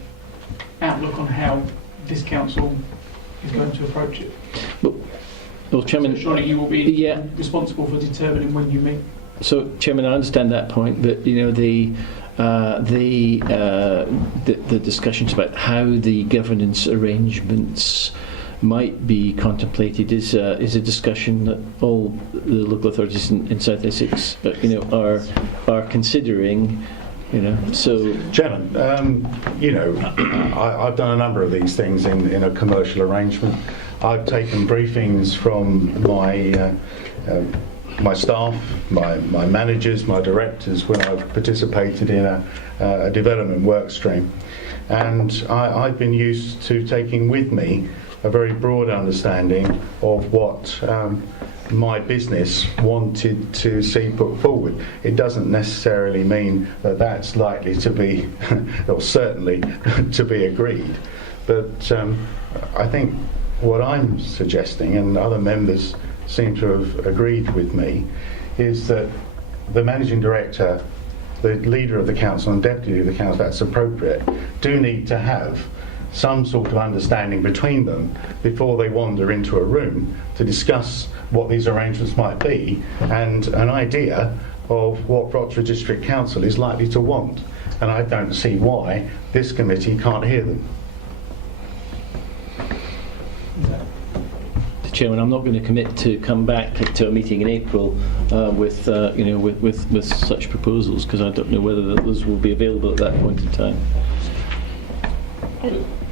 outlook on how this council is going to approach it. Well, Chairman, so surely you will be responsible for determining when you meet. So, Chairman, I understand that point, but the discussions about how the governance arrangements might be contemplated is a discussion that all the local authorities in South Essex, are considering You know, so Chairman, I've done a number of these things in a commercial arrangement. I've taken briefings from my staff, my managers, my directors when I've participated in a development work stream, and I've been used to taking with me a very broad understanding of what my business wanted to see put forward. It doesn't necessarily mean that that's likely to be, or certainly to be agreed, but I think what I'm suggesting, and other members seem to have agreed with me, is that the managing director, the leader of the council and deputy of the council, that's appropriate, do need to have some sort of understanding between them before they wander into a room to discuss what these arrangements might be and an idea of what Rochester District Council is likely to want. And I don't see why this committee can't hear them. Chairman, I'm not going to commit to come back to a meeting in April with such proposals, because I don't know whether those will be available at that point in time.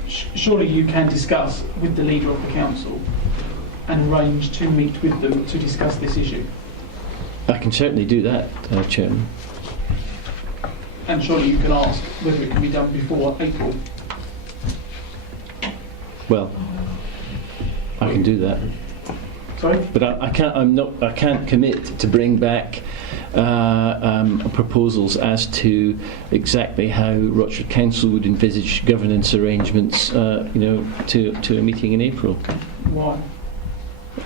Surely you can discuss with the leader of the council and arrange to meet with them to discuss this issue. I can certainly do that, Chairman. And surely you can ask whether it can be done before April. Well, I can do that. Sorry? But I can't commit to bring back proposals as to exactly how Rochester Council would envisage governance arrangements, to a meeting in April. Why?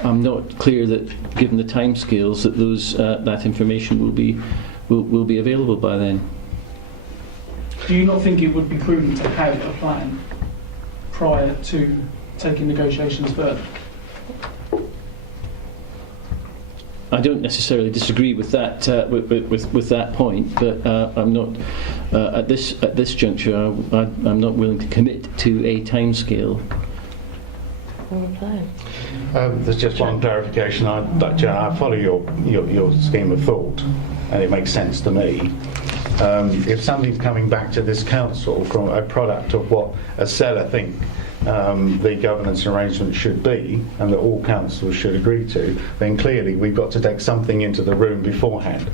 I'm not clear that, given the timescales, that that information will be available by then. Do you not think it would be prudent to have a plan prior to taking negotiations further? I don't necessarily disagree with that with that point, but I'm not at this juncture. I'm not willing to commit to a timescale. There's just one clarification. I follow your scheme of thought, and it makes sense to me. If something's coming back to this council from a product of what a seller think the governance arrangement should be, and that all councils should agree to, then clearly we've got to take something into the room beforehand.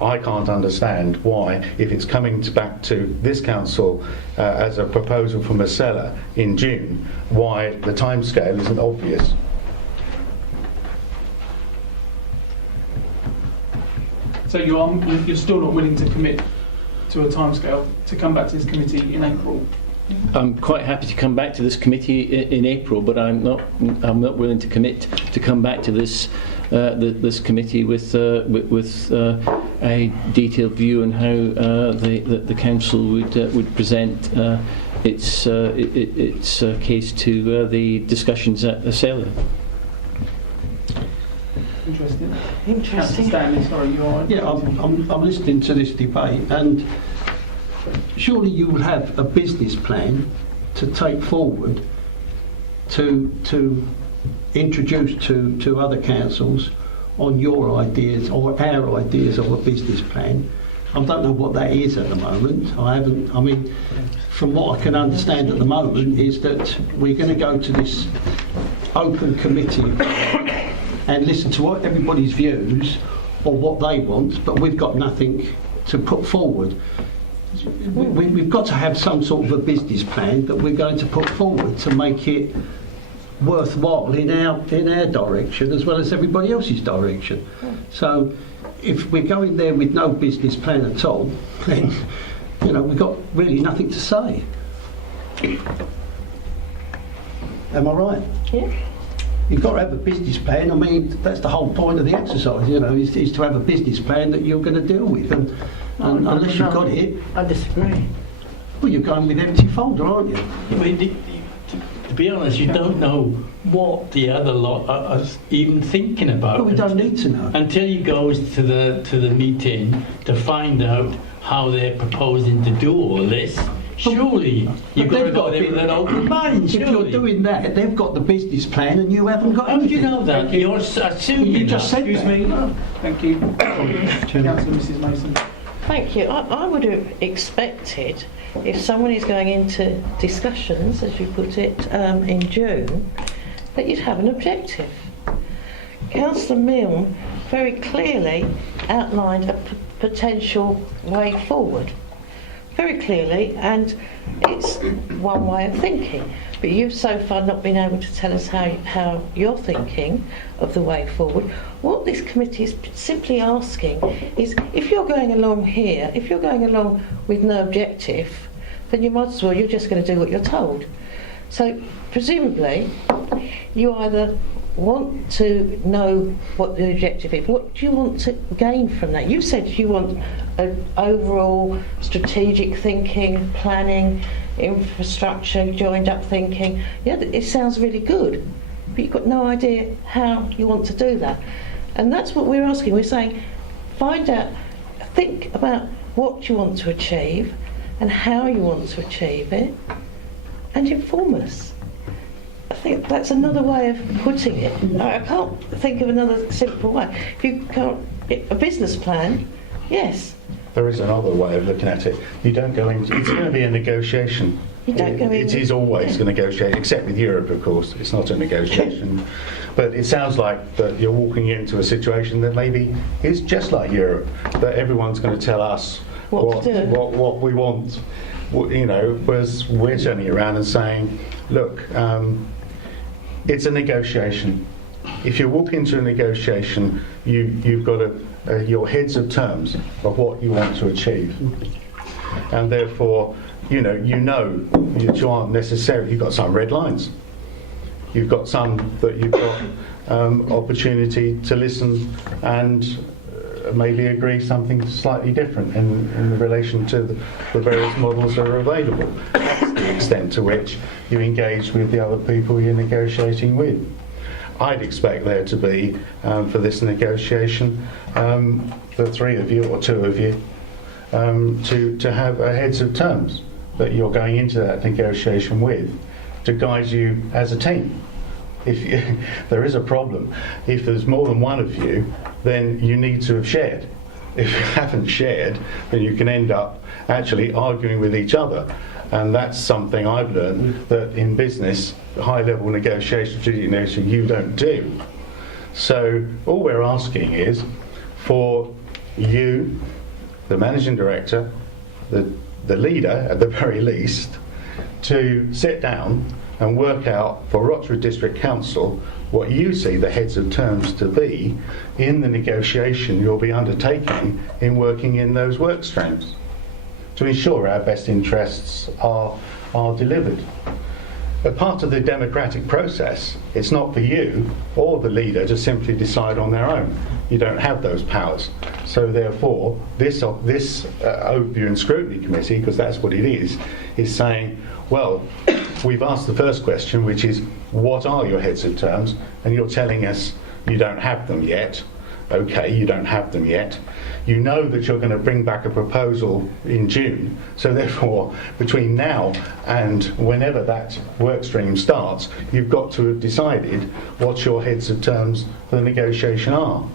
I can't understand why, if it's coming back to this council as a proposal from a seller in June, why the timescale isn't obvious. So you're still not willing to commit to a timescale to come back to this committee in April? I'm quite happy to come back to this committee in April, but I'm not willing to commit to come back to this committee with a detailed view on how the council would present its case to the discussions at the cellar. Interesting. Interesting. Stanley, sorry, you're all right? Yeah, I'm listening to this debate, and surely you will have a business plan to take forward to introduce to other councils on your ideas or our ideas of a business plan. I don't know what that is at the moment. From what I can understand at the moment is that we're going to go to this open committee and listen to what everybody's views or what they want, but we've got nothing to put forward. We've got to have some sort of a business plan that we're going to put forward to make it worthwhile in our direction as well as everybody else's direction. So if we're going there with no business plan at all, then we've got really nothing to say. Am I right? Yeah. You've got to have a business plan. I mean, that's the whole point of the exercise, is to have a business plan that you're going to deal with. And unless you've got it... I disagree. Well, you're going with empty folder, aren't you? To be honest, you don't know what the other lot are even thinking about. But we don't need to know. Until you go to the meeting to find out how they're proposing to do all this. Surely you've got to go there with an open mind. If you're doing that, they've got the business plan and you haven't got anything. How do you know that? You're assuming you just said Excuse that. me. Thank you. Councillor Mrs Mason. Thank you. I would have expected if someone is going into discussions, as you put it, in June, that you'd have an objective. Councillor Milne very clearly outlined a potential way forward. Very clearly, and it's one way of thinking. But you've so far not been able to tell us how you're thinking of the way forward. What this committee is simply asking is, if you're going along here, if you're going along with no objective, then you might as well, you're just going to do what you're told. So presumably, you either want to know what the objective is. What do you want to gain from that? You said you want an overall strategic thinking, planning, infrastructure, joined up thinking. Yeah, it sounds really good, but you've got no idea how you want to do that. And that's what we're asking. We're saying, find out, think about what you want to achieve and how you want to achieve it, and inform us. I think that's another way of putting it. I can't think of another simple way. If you can't, a business plan, yes. There is another way of looking at it. You don't go into, it's going to be a negotiation. You don't go in. It is always a negotiation, except with Europe, of course. It's not a negotiation. But it sounds like that you're walking into a situation that maybe is just like Europe, that everyone's going to tell us what we want. You know, whereas we're turning around and saying, look, it's a negotiation. If you walk into a negotiation, you've got your heads of terms of what you want to achieve, and therefore, you know that you aren't necessarily. You've got some red lines. You've got some that you've got opportunity to listen and maybe agree something slightly different in relation to the various models that are available. That's the extent to which you engage with the other people you're negotiating with. I'd expect there to be, for this negotiation, the three of you or two of you to have a heads of terms that you're going into that negotiation with, to guide you as a team. If there is a problem, if there's more than one of you, then you need to have shared. If you haven't shared, then you can end up actually arguing with each other. And that's something I've learned that in business, high-level negotiation, strategic negotiation, you don't do. So all we're asking is for you, the managing director, the leader at the very least, to sit down and work out for Roxburgh District Council what you see the heads of terms to be in the negotiation you'll be undertaking in working in those work streams, to ensure our best interests are delivered. But part of the democratic process, it's not for you or the leader to simply decide on their own. You don't have those powers. So therefore, this Overview and Scrutiny Committee, because that's what it is saying, well, we've asked the first question, which is, what are your heads of terms? And you're telling us you don't have them yet. Okay, you don't have them yet. You know that you're going to bring back a proposal in June. So therefore, between now and whenever that work stream starts, you've got to have decided what your heads of terms for the negotiation are.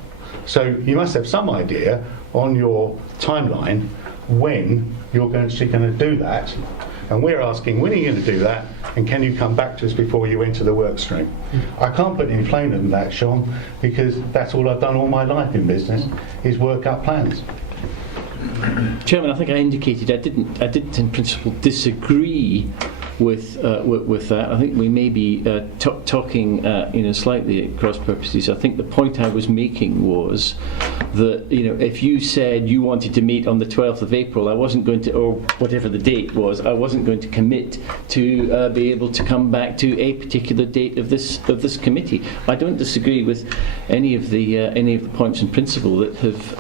So you must have some idea on your timeline when you're going to do that. And we're asking, when are you going to do that? And can you come back to us before you enter the work stream? I can't put any plainer than that, Sean, because that's all I've done all my life in business, is work up plans. Chairman, I think I indicated I didn't in principle disagree with that. I think we may be talking slightly at cross purposes. I think the point I was making was that if you said you wanted to meet on the 12th of April, I wasn't going to, or whatever the date was, I wasn't going to commit to be able to come back to a particular date of this committee. I don't disagree with any of the points in principle that have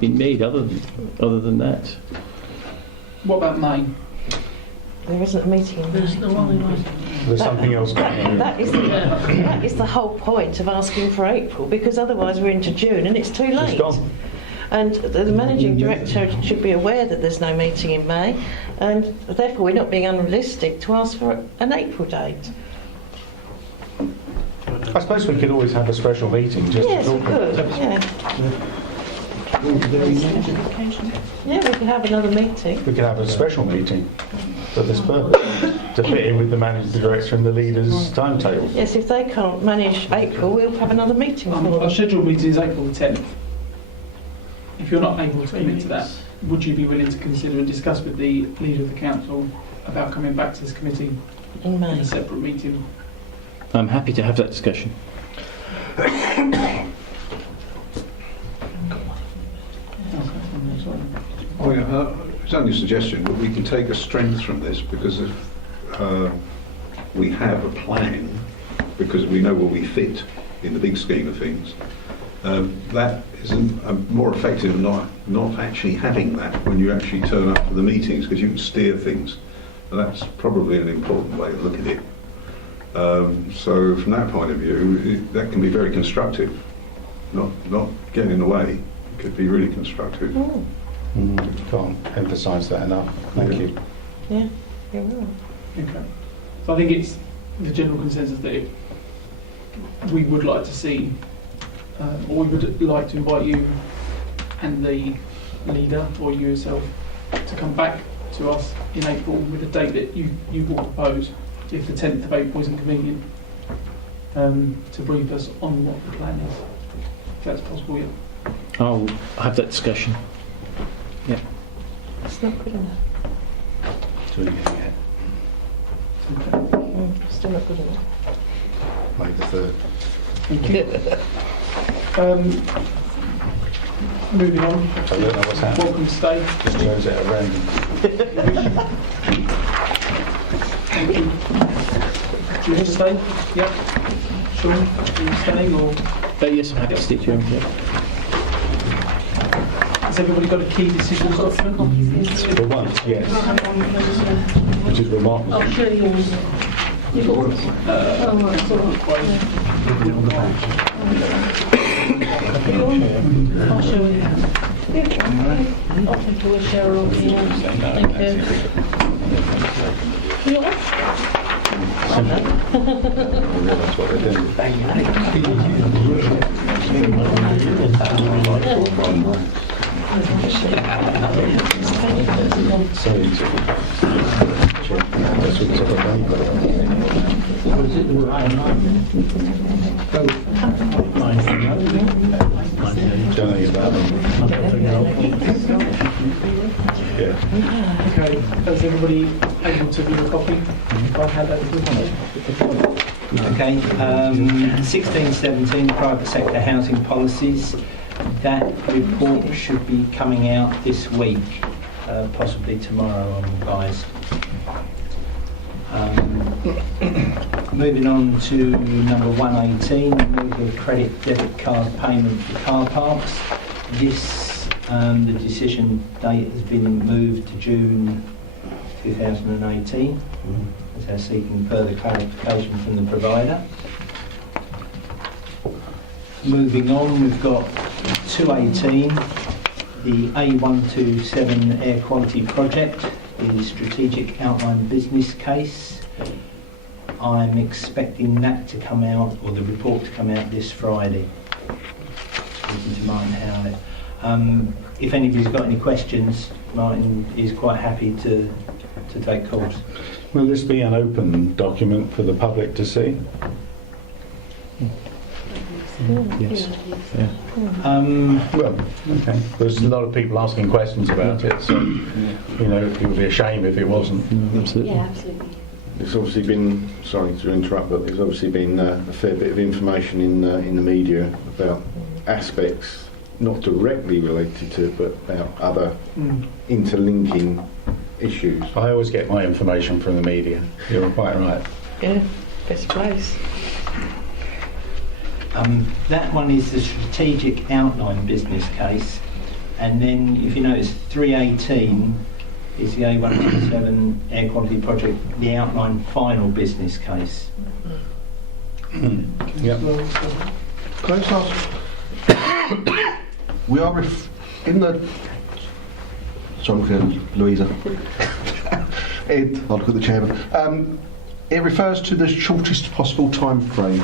been made. Other than that, what about May? There isn't a meeting in May. There's something else going on. That is the whole point of asking for April, because otherwise we're into June and it's too late. It's gone. And the managing director should be aware that there's no meeting in May, and therefore we're not being unrealistic to ask for an April date. I suppose we could always have a special meeting just yes, to we talk about could. it. Yeah. Yeah, we could have another meeting. We could have a special meeting for this purpose, to fit in with the managing director and the leaders' timetable. Yes, if they can't manage April, we'll have another meeting. Our scheduled meeting is April the 10th. If you're not able to commit to that, would you be willing to consider and discuss with the leader of the council about coming back to this committee in May? In a separate meeting? I'm happy to have that discussion. Oh, yeah, it's only a suggestion, but we can take a strength from this because if we have a plan, because we know where we fit in the big scheme of things, that is more effective than not actually having that when you actually turn up to the meetings, because you can steer things. And that's probably an important way to look at it. So from that point of view, that can be very constructive. Not getting in the way, it could be really constructive. Can't emphasise that enough. Thank you. Yeah, you will. Okay. So I think it's the general consensus that we would like to see, or we would like to invite you and the leader, or you yourself, to come back to us in April with a date that you will propose, if the 10th of April isn't convenient, to brief us on what the plan is. If that's possible, yeah. I'll have that discussion. Yeah. It's not good enough. Doing it yet. Still not good enough. May the 3rd. Thank you. Moving on. I don't know what's happening. Welcome to stay. Just throws it at random. Thank you. Do you want to stay? Yep. Sean, are you staying or? Yes, I'm happy to stick to you. Yeah. Has everybody got a key decisions document? For once, yes. Which is remarkable. I'll show you yours. You've got one? I'll show you. I think we'll share all the thank you. You want? That's what they're doing. Don't think it's bad. Yeah. Okay. Is everybody able to view a copy? I've had that with Okay. 16-17 private sector housing policies. That report should be coming out this week, possibly tomorrow, I'm advised. Moving on to number 118, removal of credit debit card payment for car parks. This, the decision date has been moved to June 2018, as they're seeking further clarification from the provider. Moving on, we've got 218, the A127 air quality project, the strategic outline business case. I'm expecting that to come out, or the report to come out this Friday. Speaking to Martin Howlett. If anybody's got any questions, Martin is quite happy to take calls. Will this be an open document for the public to see? Yes. Well, okay. There's a lot of people asking questions about it, so you know it would be a shame if it wasn't. Absolutely. Yeah, absolutely. There's obviously been, sorry to interrupt, but there's obviously been a fair bit of information in the media about aspects not directly related to, but about other interlinking issues. I always get my information from the media. You're quite right. Yeah, best place. That one is the strategic outline business case, and then if you notice 318 is the A127 air quality project, the outline final business case. Yep. Can I just ask, we are in the, sorry, I'm looking at Louisa. I'll look at the chairman. It refers to the shortest possible time frame.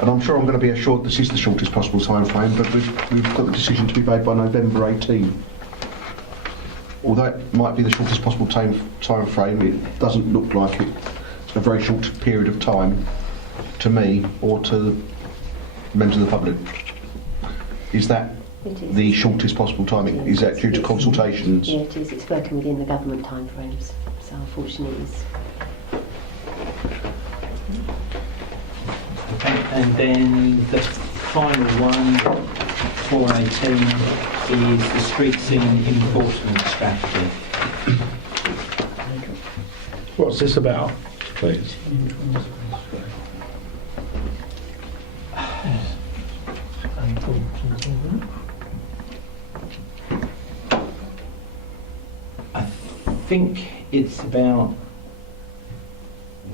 and I'm sure I'm going to be assured this is the shortest possible time frame, but we've got the decision to be made by November 18. Although it might be the shortest possible time frame, it doesn't look like it's a very short period of time to me or to members of the public. Is that the shortest possible time? Is that due to consultations? Yeah, it is. It's working within the government timeframes. So unfortunately, it's. Okay, and then the final one, 418, is the street scene enforcement strategy. What's this about, please? I think it's about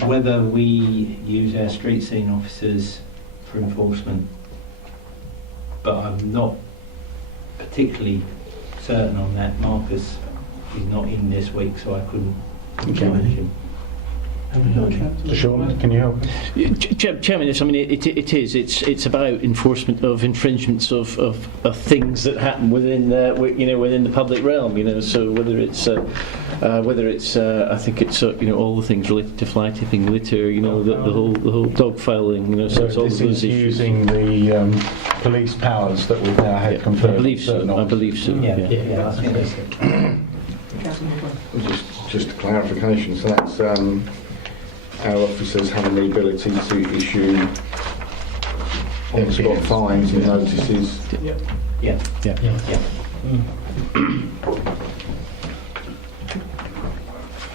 whether we use our street scene officers for enforcement, but I'm not particularly certain on that. Marcus is not in this week, so I couldn't challenge him. Sean, can you help? Chairman, yes, I mean it is. It's about enforcement of infringements of things that happen within within the public realm. So whether it's I think it's all the things related to fly tipping, litter. The whole dog fouling. So it's all this those is issues. using the police powers that we've now had confirmed. I believe so. Yeah. I think that's it. Just a clarification. So that's our officers having the ability to issue on-spot fines and notices. Yeah.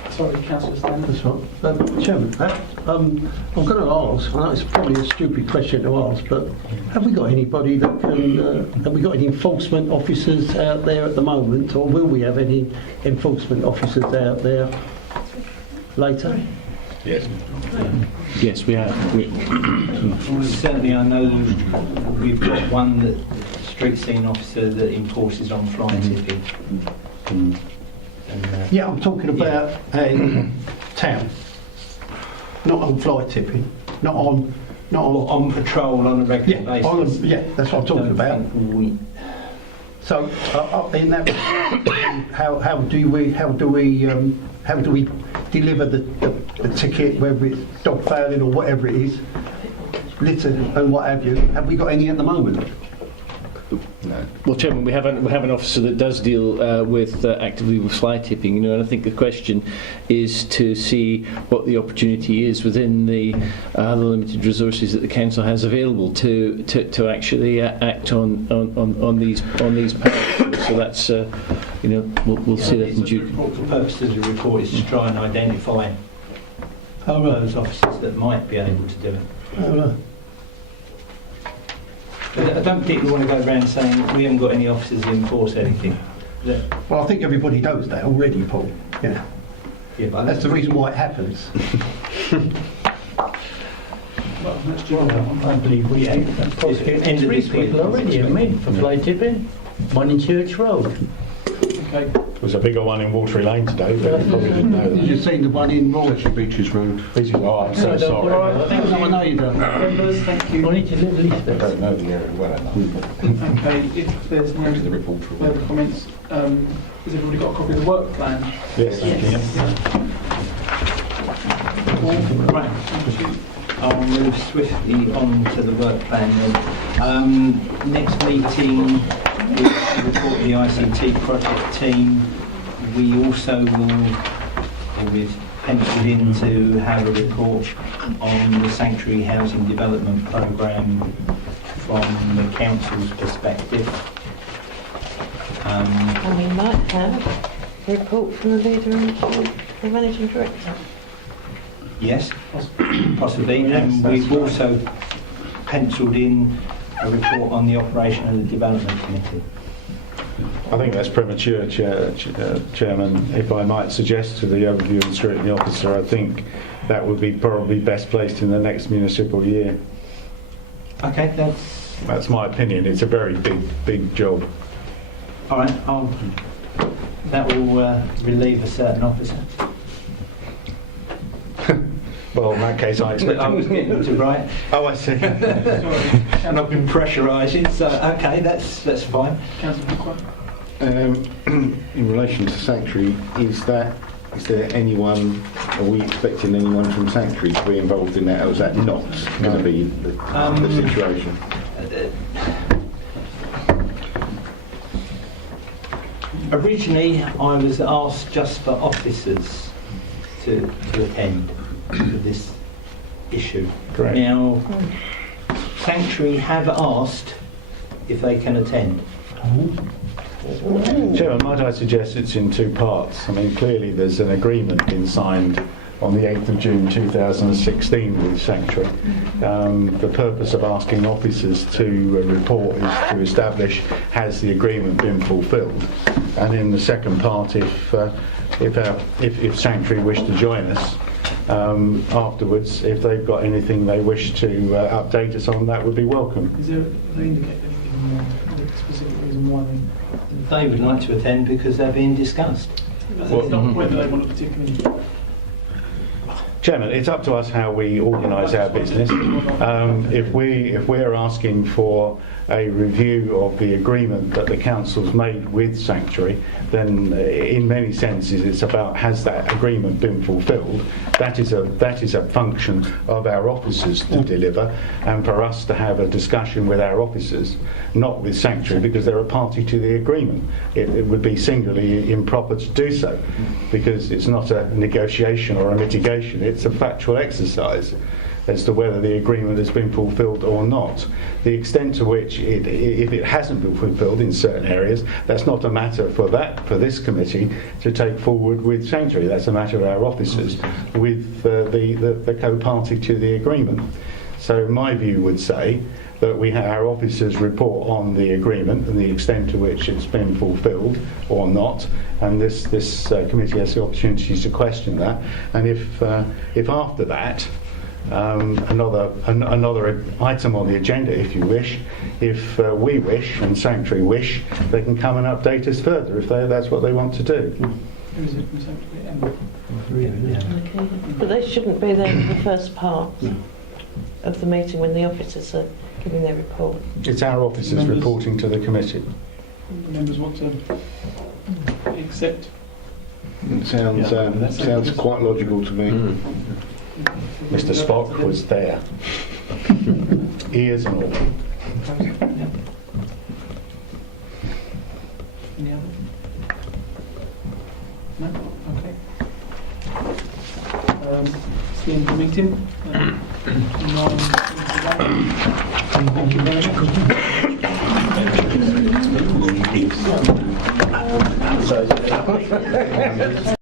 Sorry, Councillor Stanley. That's right. Chairman, I'm going to ask, I know it's probably a stupid question to ask, but have we got anybody that can, have we got any enforcement officers out there at the moment, or will we have any enforcement officers out there later? Yes. Yes, we have. Certainly, I know we've got one street scene officer that enforces on fly tipping. Yeah, I'm talking about a town, not on fly tipping, not on patrol on a regular basis. Yeah, that's what I'm talking about. So, in that, how do we deliver the ticket, whether it's dog fouling or whatever it is, litter and what have you? Have we got any at the moment? No. Well, Chairman, we have an officer that does deal actively with fly tipping, and I think the question is to see what the opportunity is within the limited resources that the council has available to actually act on these powers. So that's we'll see that in due. The purpose of the report is to try and identify those officers that might be able to do it. I don't particularly want to go around saying we haven't got any officers who enforce anything. Well, I think everybody knows that already, Paul. Yeah. Yeah, but that's the reason why it happens. I believe we prosecuted 3 people already, haven't we, for fly tipping? One in Church Road. Okay. There's a bigger one in Watery Lane today, but you probably didn't know that. You've seen the one in Section Beaches Road. Oh, I'm so sorry. I know you don't. Members, thank you. I need to live I don't know the area well enough. Okay, if there's no further comments, has everybody got a copy of the work plan? Yes, thank you. Right, thank you. I'll move swiftly on to the work plan then. Next meeting is to report the ICT project team. We also we've penciled in to have a report on the Sanctuary Housing Development Programme from the council's perspective. And we might have a report from the leader and the managing director. Yes, possibly, and we've also penciled in a report on the operation of the development committee. I think that's premature, Chairman. If I might suggest to the overview and scrutiny officer, I think that would be probably best placed in the next municipal year. Okay, that's my opinion. It's a very big job. All right, that will relieve a certain officer. Well, in that case, I expect. I was getting to right. Oh, I see. And I've been pressurising, so okay, that's fine. Councillor Buckland. In relation to Sanctuary, is there anyone, are we expecting anyone from Sanctuary to be involved in that, or is that not going to be the situation? Originally, I was asked just for officers to attend to this issue. Correct. Now, Sanctuary have asked if they can attend. Chairman, might I suggest it's in two parts? I mean, clearly there's an agreement been signed on the 8th of June 2016 with Sanctuary. The purpose of asking officers to report is to establish has the agreement been fulfilled. And in the second part, if Sanctuary wish to join us afterwards, if they've got anything they wish to update us on, that would be welcome. Is there, they indicate anything more, specific reason why They would like to attend because they're being discussed. it's not whether they want a particular... Chairman, it's up to us how we organise our business. If we're asking for a review of the agreement that the council's made with Sanctuary, then in many senses it's about has that agreement been fulfilled. That is a function of our officers to deliver, and for us to have a discussion with our officers, not with Sanctuary, because they're a party to the agreement. It would be singularly improper to do so, because it's not a negotiation or a mitigation, it's a factual exercise as to whether the agreement has been fulfilled or not. The extent to which, if it hasn't been fulfilled in certain areas, that's not a matter for this committee to take forward with Sanctuary. That's a matter of our officers with the co-party to the agreement. So my view would say that our officers report on the agreement and the extent to which it's been fulfilled or not, and this committee has the opportunity to question that. And if after that, another item on the agenda, if you wish, if we wish and Sanctuary wish, they can come and update us further if that's what they want to do. Who is it from Sanctuary? Okay. But they shouldn't be there for the first part of the meeting when the officers are giving their report. It's our officers reporting to the committee. The members want to accept. It sounds quite logical to me. Mr. Spock was there. Ears and all. Any other? No? Okay. It's the end of the meeting. Thank you very much.